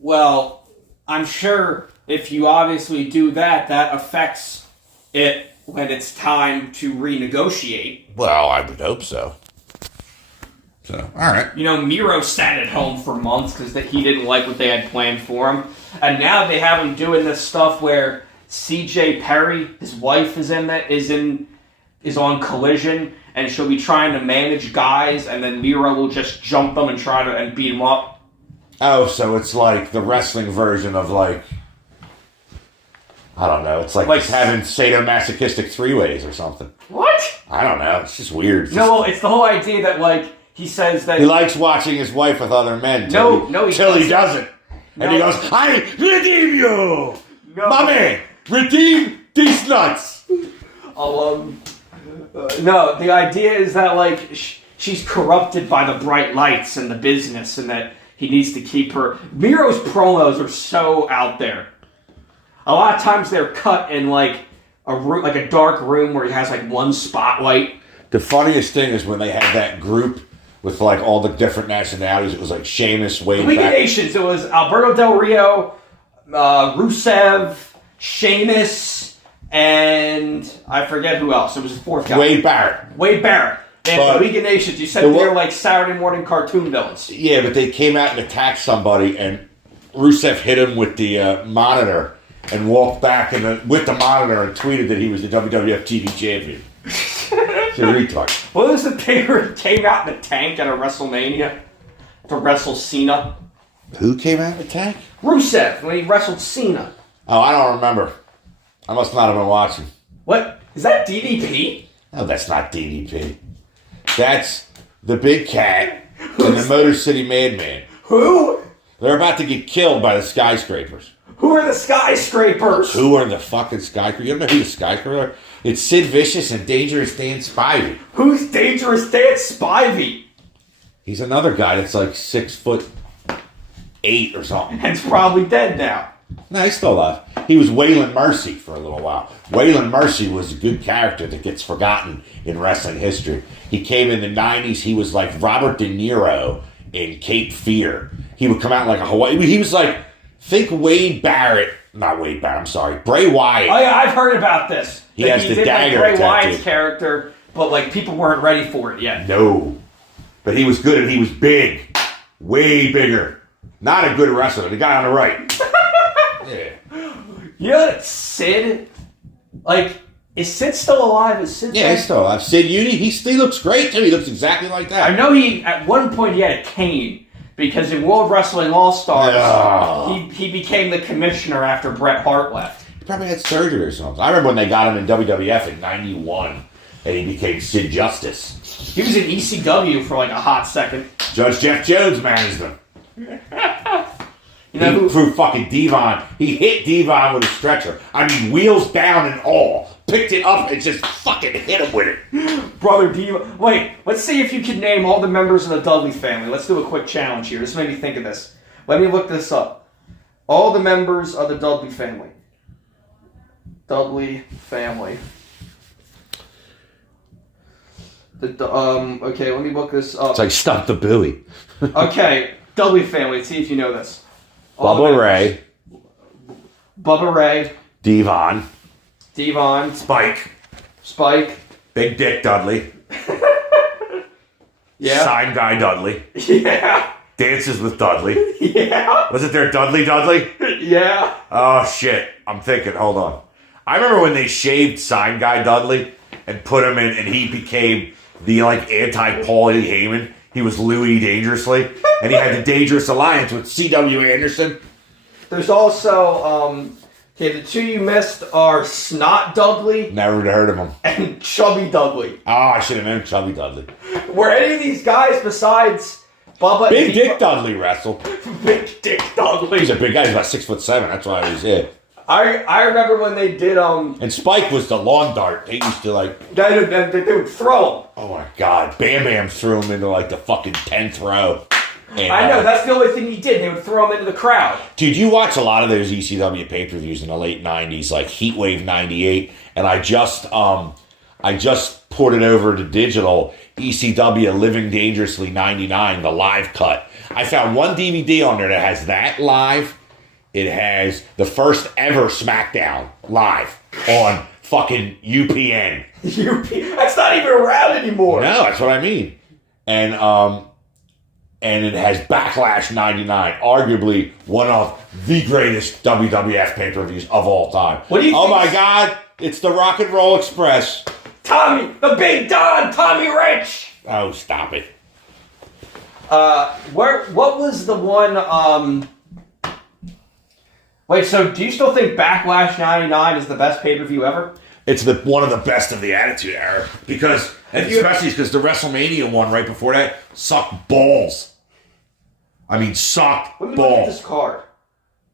Well, I'm sure if you obviously do that, that affects it when it's time to renegotiate. Well, I would hope so. So, all right. Miro sat at home for months because he didn't like what they had planned for him. And now they have him doing this stuff where CJ Perry, his wife, is on Collision, and she'll be trying to manage guys, and then Miro will just jump them and try to beat them up. Oh, so it's like the wrestling version of I don't know. It's like having sadomasochistic three-ways or something. What? I don't know. It's just weird. It's the whole idea that he says that he likes watching his wife with other men. Till he doesn't. And he goes, I redeem you! No. Mommy! Redeem these nuts! No, the idea is that, she's corrupted by the bright lights and the business, and that he needs to keep her. Miro's promos are so out there. A lot of times they're cut in like a room, like a dark room where he has like one spotlight. The funniest thing is when they had that group with like all the different nationalities. It was like Sheamus, Wade. The League of Nations. It was Alberto Del Rio, Rusev, Sheamus, and I forget who else. It was a fourth guy. Wade Barrett. And the League of Nations. You said they're like Saturday morning cartoon villains. Yeah, but they came out and attacked somebody, and Rusev hit him with the monitor and walked back with the monitor and tweeted that he was the WWF TV champion. He's a retard. What was the thing where he came out in the tank at a WrestleMania to wrestle Cena? Who came out in the tank? Rusev, when he wrestled Cena. Oh, I don't remember. I must not have been watching. What? Is that DDP? No, that's not DDP. That's the Big Cat and the Motor City Madman. Who? They're about to get killed by the skyscrapers. Who are the skyscrapers? Who are the fucking skyscrapers? You don't know who the skyscrapers are? It's Sid Vicious and Dangerous Dan Spivey. Who's Dangerous Dan Spivey? He's another guy that's like 6'8" or something. And he's probably dead now. No, he's still alive. He was Waylon Mercy for a little while. Waylon Mercy was a good character that gets forgotten in wrestling history. He came in the 90s. He was like Robert De Niro in Cape Fear. He would come out like a Hawaii. He was like, think Wade Barrett. Not Wade Barrett, I'm sorry. Bray Wyatt. Oh, yeah, I've heard about this. He has the did dagger like Bray tattoo. Wyatt's character, but like people weren't ready for it yet. No. But he was good and he was big. Way bigger. Not a good wrestler. The guy on the right. Yeah. You know that Sid, like, is Sid still alive? Is Sid Yeah, he's still alive. Sid Uni, he looks great too. He looks exactly like that. I know at one point he had a cane because in World Wrestling All-Stars, he became the commissioner after Bret Hart left. He probably had surgery or something. I remember when they got him in WWF in '91 and he became Sid Justice. He was in ECW for like a hot second. Judge Jeff Jones managed him. You know he threw fucking Devon. He hit Devon with a stretcher. I mean, wheels down and all. Picked it up and just fucking hit him with it. Brother Devon. Wait, let's see if you can name all the members of the Dudley family. Let's do a quick challenge here. This made me think of this. Let me look this up. All the members of the Dudley family. Dudley family. Okay, let me look this up. It's like Stump the Buoy. Okay, Dudley family. Let's see if you know this. Bubba Ray. Bubba Ray. Devon. Spike. Big Dick Dudley. Yeah. Sign Guy Dudley. Yeah. Dances with Dudley. Yeah. Was it their Dudley Dudley? Yeah. Oh, shit. I'm thinking. Hold on. I remember when they shaved Sign Guy Dudley and put him in, and he became the, like, anti-Paulie Heyman. He was Louis Dangerously. And he had the Dangerous Alliance with C.W. Anderson. There's also, okay, the two you missed are Snot Dudley. Never heard of him. And Chubby Dudley. Oh, I should have known Chubby Dudley. Were any of these guys besides Bubba Big Dick Dudley wrestled. Big Dick Dudley. He's a big guy. He's about 6'7". That's why he was here. I remember when they did And Spike was the lawn dart. They used to like they would throw him. Oh my god, Bam Bam threw him into like the fucking 10th row. And, I know, that's the only thing he did. They would throw him into the crowd. Dude, you watch a lot of those ECW pay-per-views in the late 90s, like Heatwave 98, and I just ported over to digital ECW Living Dangerously 99, the live cut. I found one DVD on there that has that live. It has the first ever SmackDown live on fucking UPN. That's not even around anymore. No, that's what I mean. And it has Backlash 99, arguably one of the greatest WWF pay-per-views of all time. What do you Oh think? my God, it's the Rock and Roll Express. Tommy, the Big Don, Tommy Rich. Oh, stop it. What was the one, wait, so do you still think Backlash 99 is the best pay-per-view ever? It's one of the best of the Attitude Era. Especially because the WrestleMania one right before that sucked balls. I mean, sucked Let me look at balls. this card.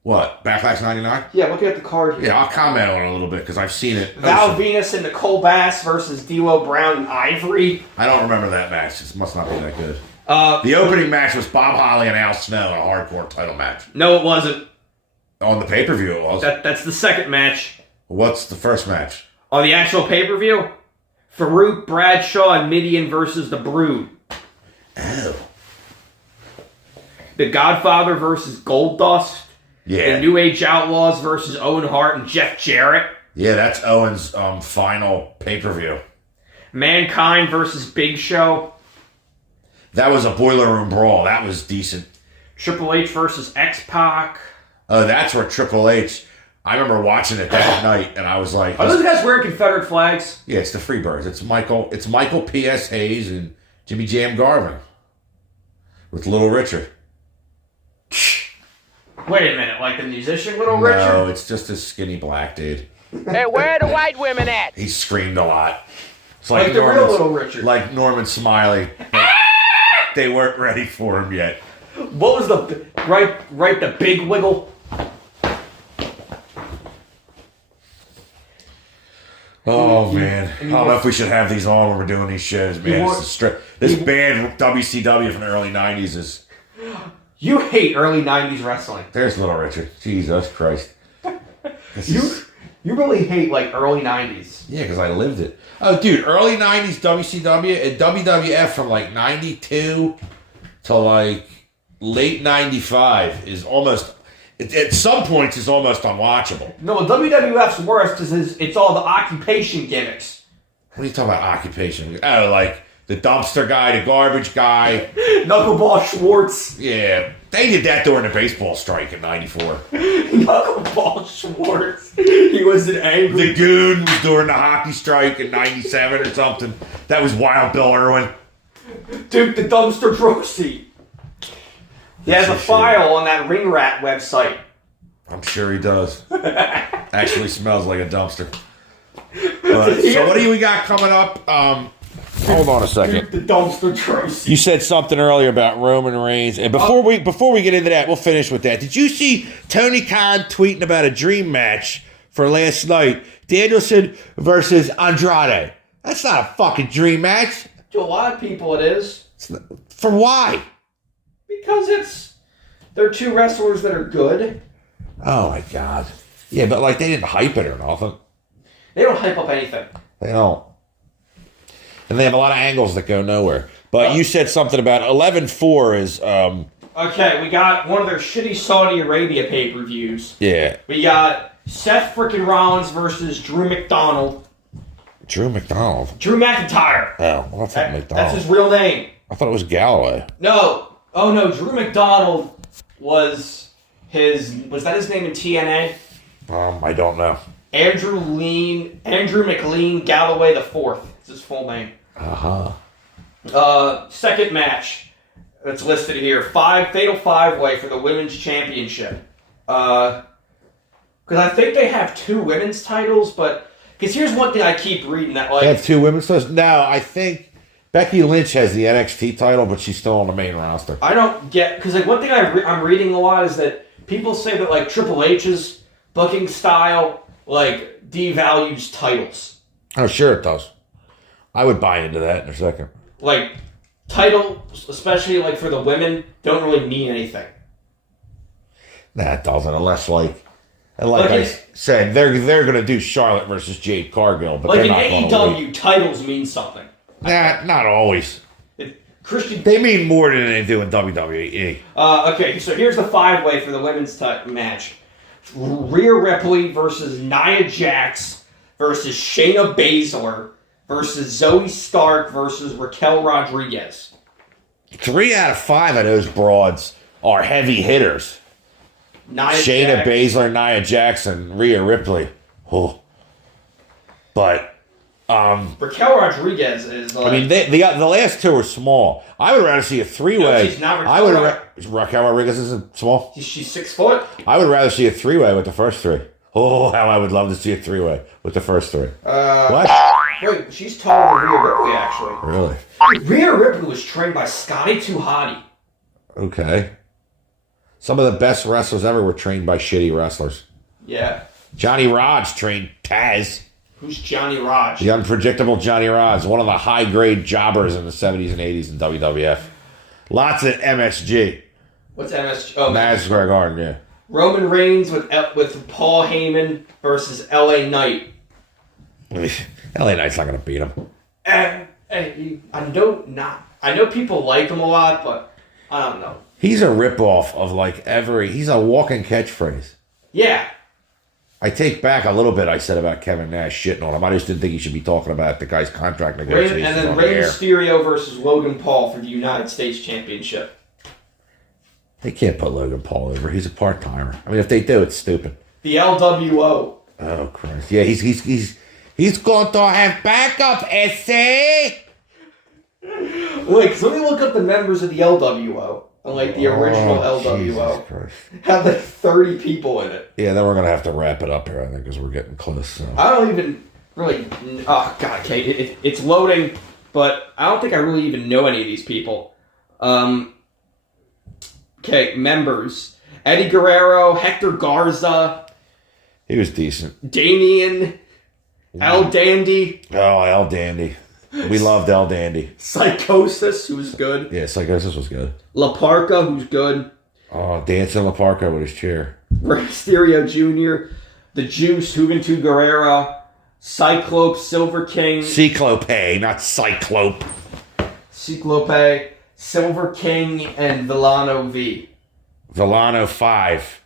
What? Backlash 99? Yeah, looking at the card here. Yeah, I'll comment on it a little bit because I've seen it. Val Venus and Nicole Bass versus D'Lo Brown and Ivory. I don't remember that match. It must not be that good. The opening match was Bob Holly and Al Snow in a hardcore title match. No, it wasn't. On the pay-per-view it was. That's the second match. What's the first match? On the actual pay-per-view, Farouk, Bradshaw, and Midian versus The Brood. Oh. The Godfather versus Goldust. Yeah. The New Age Outlaws versus Owen Hart and Jeff Jarrett. Yeah, that's Owen's final pay-per-view. Mankind versus Big Show. That was a Boiler Room Brawl. That was decent. Triple H versus X-Pac. Oh, that's where Triple H... I remember watching it that night, and I was like... Are those guys wearing Confederate flags? Yeah, it's the Freebirds. It's Michael P.S. Hayes and Jimmy Jam Garvin. With Little Richard. Wait a minute, like the musician Little Richard? No, it's just a skinny black dude. Hey, where are the white women at? He screamed a lot. It's like the real Little Richard. Like Norman Smiley. They weren't ready for him yet. What was the... Right, the big wiggle? Oh, man. I don't know if we should have these on when we're doing these shows, man. This band WCW from the early 90s is... You hate early 90s wrestling. There's Little Richard. Jesus Christ. You really hate, like, early 90s. Yeah, because I lived it. Oh, dude, early 90s WCW and WWF from, like, 92 to, like, late 95 is almost... At some points, it's almost unwatchable. No, WWF's worst because it's all the occupation gimmicks. What are you talking about, occupation? Oh, like the dumpster guy, the garbage guy. Knuckleball Schwartz. Yeah, they did that during the baseball strike in 94. Knuckleball Schwartz. He was an angry... The Goon was during the hockey strike in 97 or something. That was Wild Bill Irwin. Duke the Dumpster Drosy. He has a file on that Ring Rat website. I'm sure he does. Actually smells like a dumpster. So what do we got coming up? Hold on a second. The Dumpster Drosy. You said something earlier about Roman Reigns, and before we get into that, we'll finish with that. Did you see Tony Khan tweeting about a dream match for last night? Danielson versus Andrade. That's not a fucking dream match. To a lot of people, it is. For why? Because they're two wrestlers that are good. Oh my god. Yeah, but like they didn't hype it or nothing. They don't hype up anything. They don't. And they have a lot of angles that go nowhere. But you said something about 11-4 is... Okay, we got one of their shitty Saudi Arabia pay-per-views. Yeah. We got Seth frickin' Rollins versus Drew McDonald. Drew McDonald? Drew McIntyre. Oh, well, that's not McDonald. That's his real name. I thought it was Galloway. No. Oh, no, Drew McDonald was that his name in TNA? I don't know. Andrew McLean Galloway the Fourth. It's his full name. Second match that's listed here. Fatal 5-way for the Women's Championship. Because I think they have two women's titles, but... Because here's one thing I keep reading that, like... They have two women's titles? No, I think Becky Lynch has the NXT title, but she's still on the main roster. I don't get... Because like one thing I'm reading a lot is that people say that like Triple H's booking style like devalues titles. Oh, sure it does. I would buy into that in a second. Like, titles, especially like for the women, don't really mean anything. Nah, it doesn't, unless like I said, they're going to do Charlotte versus Jade Cargill, but like they're in not AEW, titles mean something. Nah, not always. Christian, they mean more than they do in WWE. Okay, so here's the 5-way for the women's match: Rhea Ripley versus Nia Jax versus Shayna Baszler versus Zoe Stark versus Raquel Rodriguez. 3 out of 5 of those broads are heavy hitters. Shayna Baszler, Nia Jax, and Rhea Ripley. Oh. But Raquel Rodriguez is like... I mean, the last two are small. I would rather see a 3-way. No, she's not Raquel. Raquel Rodriguez isn't small? She's 6 foot. I would rather see a 3-way with the first 3. Oh, how I would love to see a 3-way with the first 3. What? Wait, she's taller than Rhea Ripley, actually. Really? Rhea Ripley was trained by Scotty 2 Hotty. Okay. Some of the best wrestlers ever were trained by shitty wrestlers. Yeah. Johnny Rodz trained Taz. Who's Johnny Rodz? The unpredictable Johnny Rodz, one of the high-grade jobbers in the 70s and 80s in WWF. Lots of MSG. What's MSG? Oh, Madison Square Garden, yeah. Roman Reigns with Paul Heyman versus LA Knight. LA Knight's not going to beat him. I know people like him a lot, but I don't know. He's a ripoff of he's a walking catchphrase. Yeah. I take back a little bit I said about Kevin Nash shitting on him. I just didn't think he should be talking about the guy's contract negotiations. And then Rey Mysterio versus Logan Paul for the United States Championship. They can't put Logan Paul over. He's a part-timer. I mean, if they do, it's stupid. The LWO. Oh, Christ. Yeah, he's going to have backup, essay. Wait, so let me look up the members of the LWO. The original LWO. Had 30 people in it. Yeah, then we're going to have to wrap it up here, I think, because we're getting close. So. I don't even really... Oh, God, okay. It's loading, but I don't think I really even know any of these people. Okay, members. Eddie Guerrero, Hector Garza. He was decent. Damien. El Dandy. Oh, El Dandy. We loved El Dandy. Psychosis, who was good. Yeah, Psychosis was good. La Parka, who's good. Oh, dancing La Parka with his chair. Rey Mysterio Jr., The Juice, Juventud Guerrera, Cyclope, Silver King. Cyclope, not Cyclope. Cyclope, Silver King, and Villano V. Villano 5.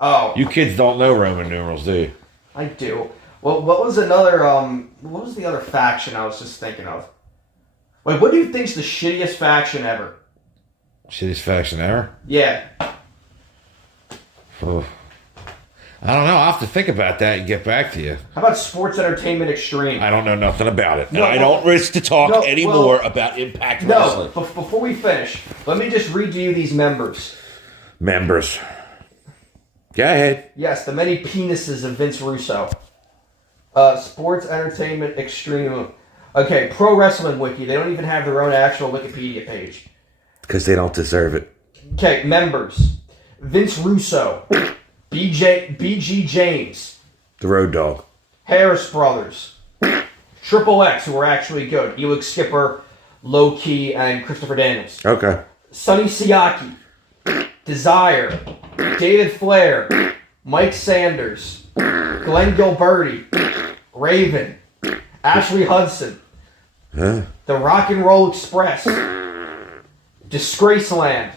Oh. You kids don't know Roman numerals, do you? I do. Well, what was the other faction I was just thinking of? Wait, what do you think's the shittiest faction ever? Shittiest faction ever? Yeah. Oh. I don't know. I'll have to think about that and get back to you. How about Sports Entertainment Extreme? I don't know nothing about it. No, I don't wish to talk anymore about Impact Wrestling. No, before we finish, let me just read to you these members. Members. Go ahead. Yes, the many penises of Vince Russo. Sports Entertainment Extreme. Okay, Pro Wrestling Wiki. They don't even have their own actual Wikipedia page. Because they don't deserve it. Okay, members. Vince Russo. BG James. The Road Dogg. Harris Brothers. Triple X, who are actually good. Elix Skipper, Low Key, and Christopher Daniels. Okay. Sonny Siaki. Desire. David Flair. Mike Sanders. Glenn Gilberti. Raven. Ashley Hudson. Huh? The Rock and Roll Express. Disgraceland.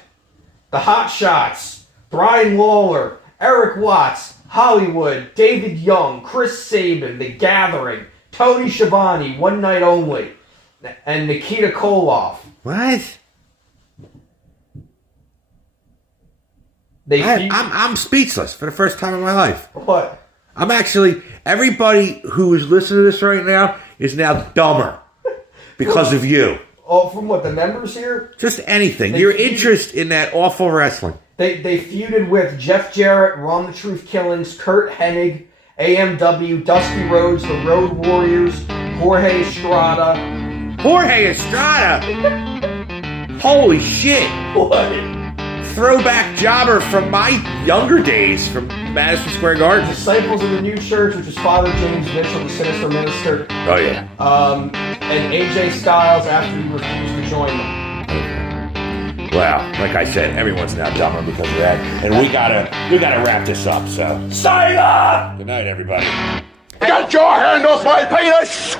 The Hot Shots. Brian Lawler. Eric Watts. Hollywood. David Young. Chris Sabin. The Gathering. Tony Schiavone. One Night Only. And Nikita Koloff. What? I'm speechless for the first time in my life. What? I'm actually... Everybody who is listening to this right now is now dumber because of you. Oh, from what, the members here? Just anything. Your interest in that awful wrestling. They feuded with Jeff Jarrett, Ron the Truth Killings, Kurt Hennig, AMW, Dusty Rhodes, the Road Warriors, Jorge Estrada. Jorge Estrada? Holy shit. What? Throwback jobber from my younger days from Madison Square Garden. Disciples of the New Church, which is Father James Mitchell, the Sinister Minister. Oh, yeah. And AJ Styles after he refused to join them. Okay. Wow, like I said, everyone's now dumber because of that. And we gotta wrap this up, so. Sign up! Good night, everybody. Get your hand off my penis!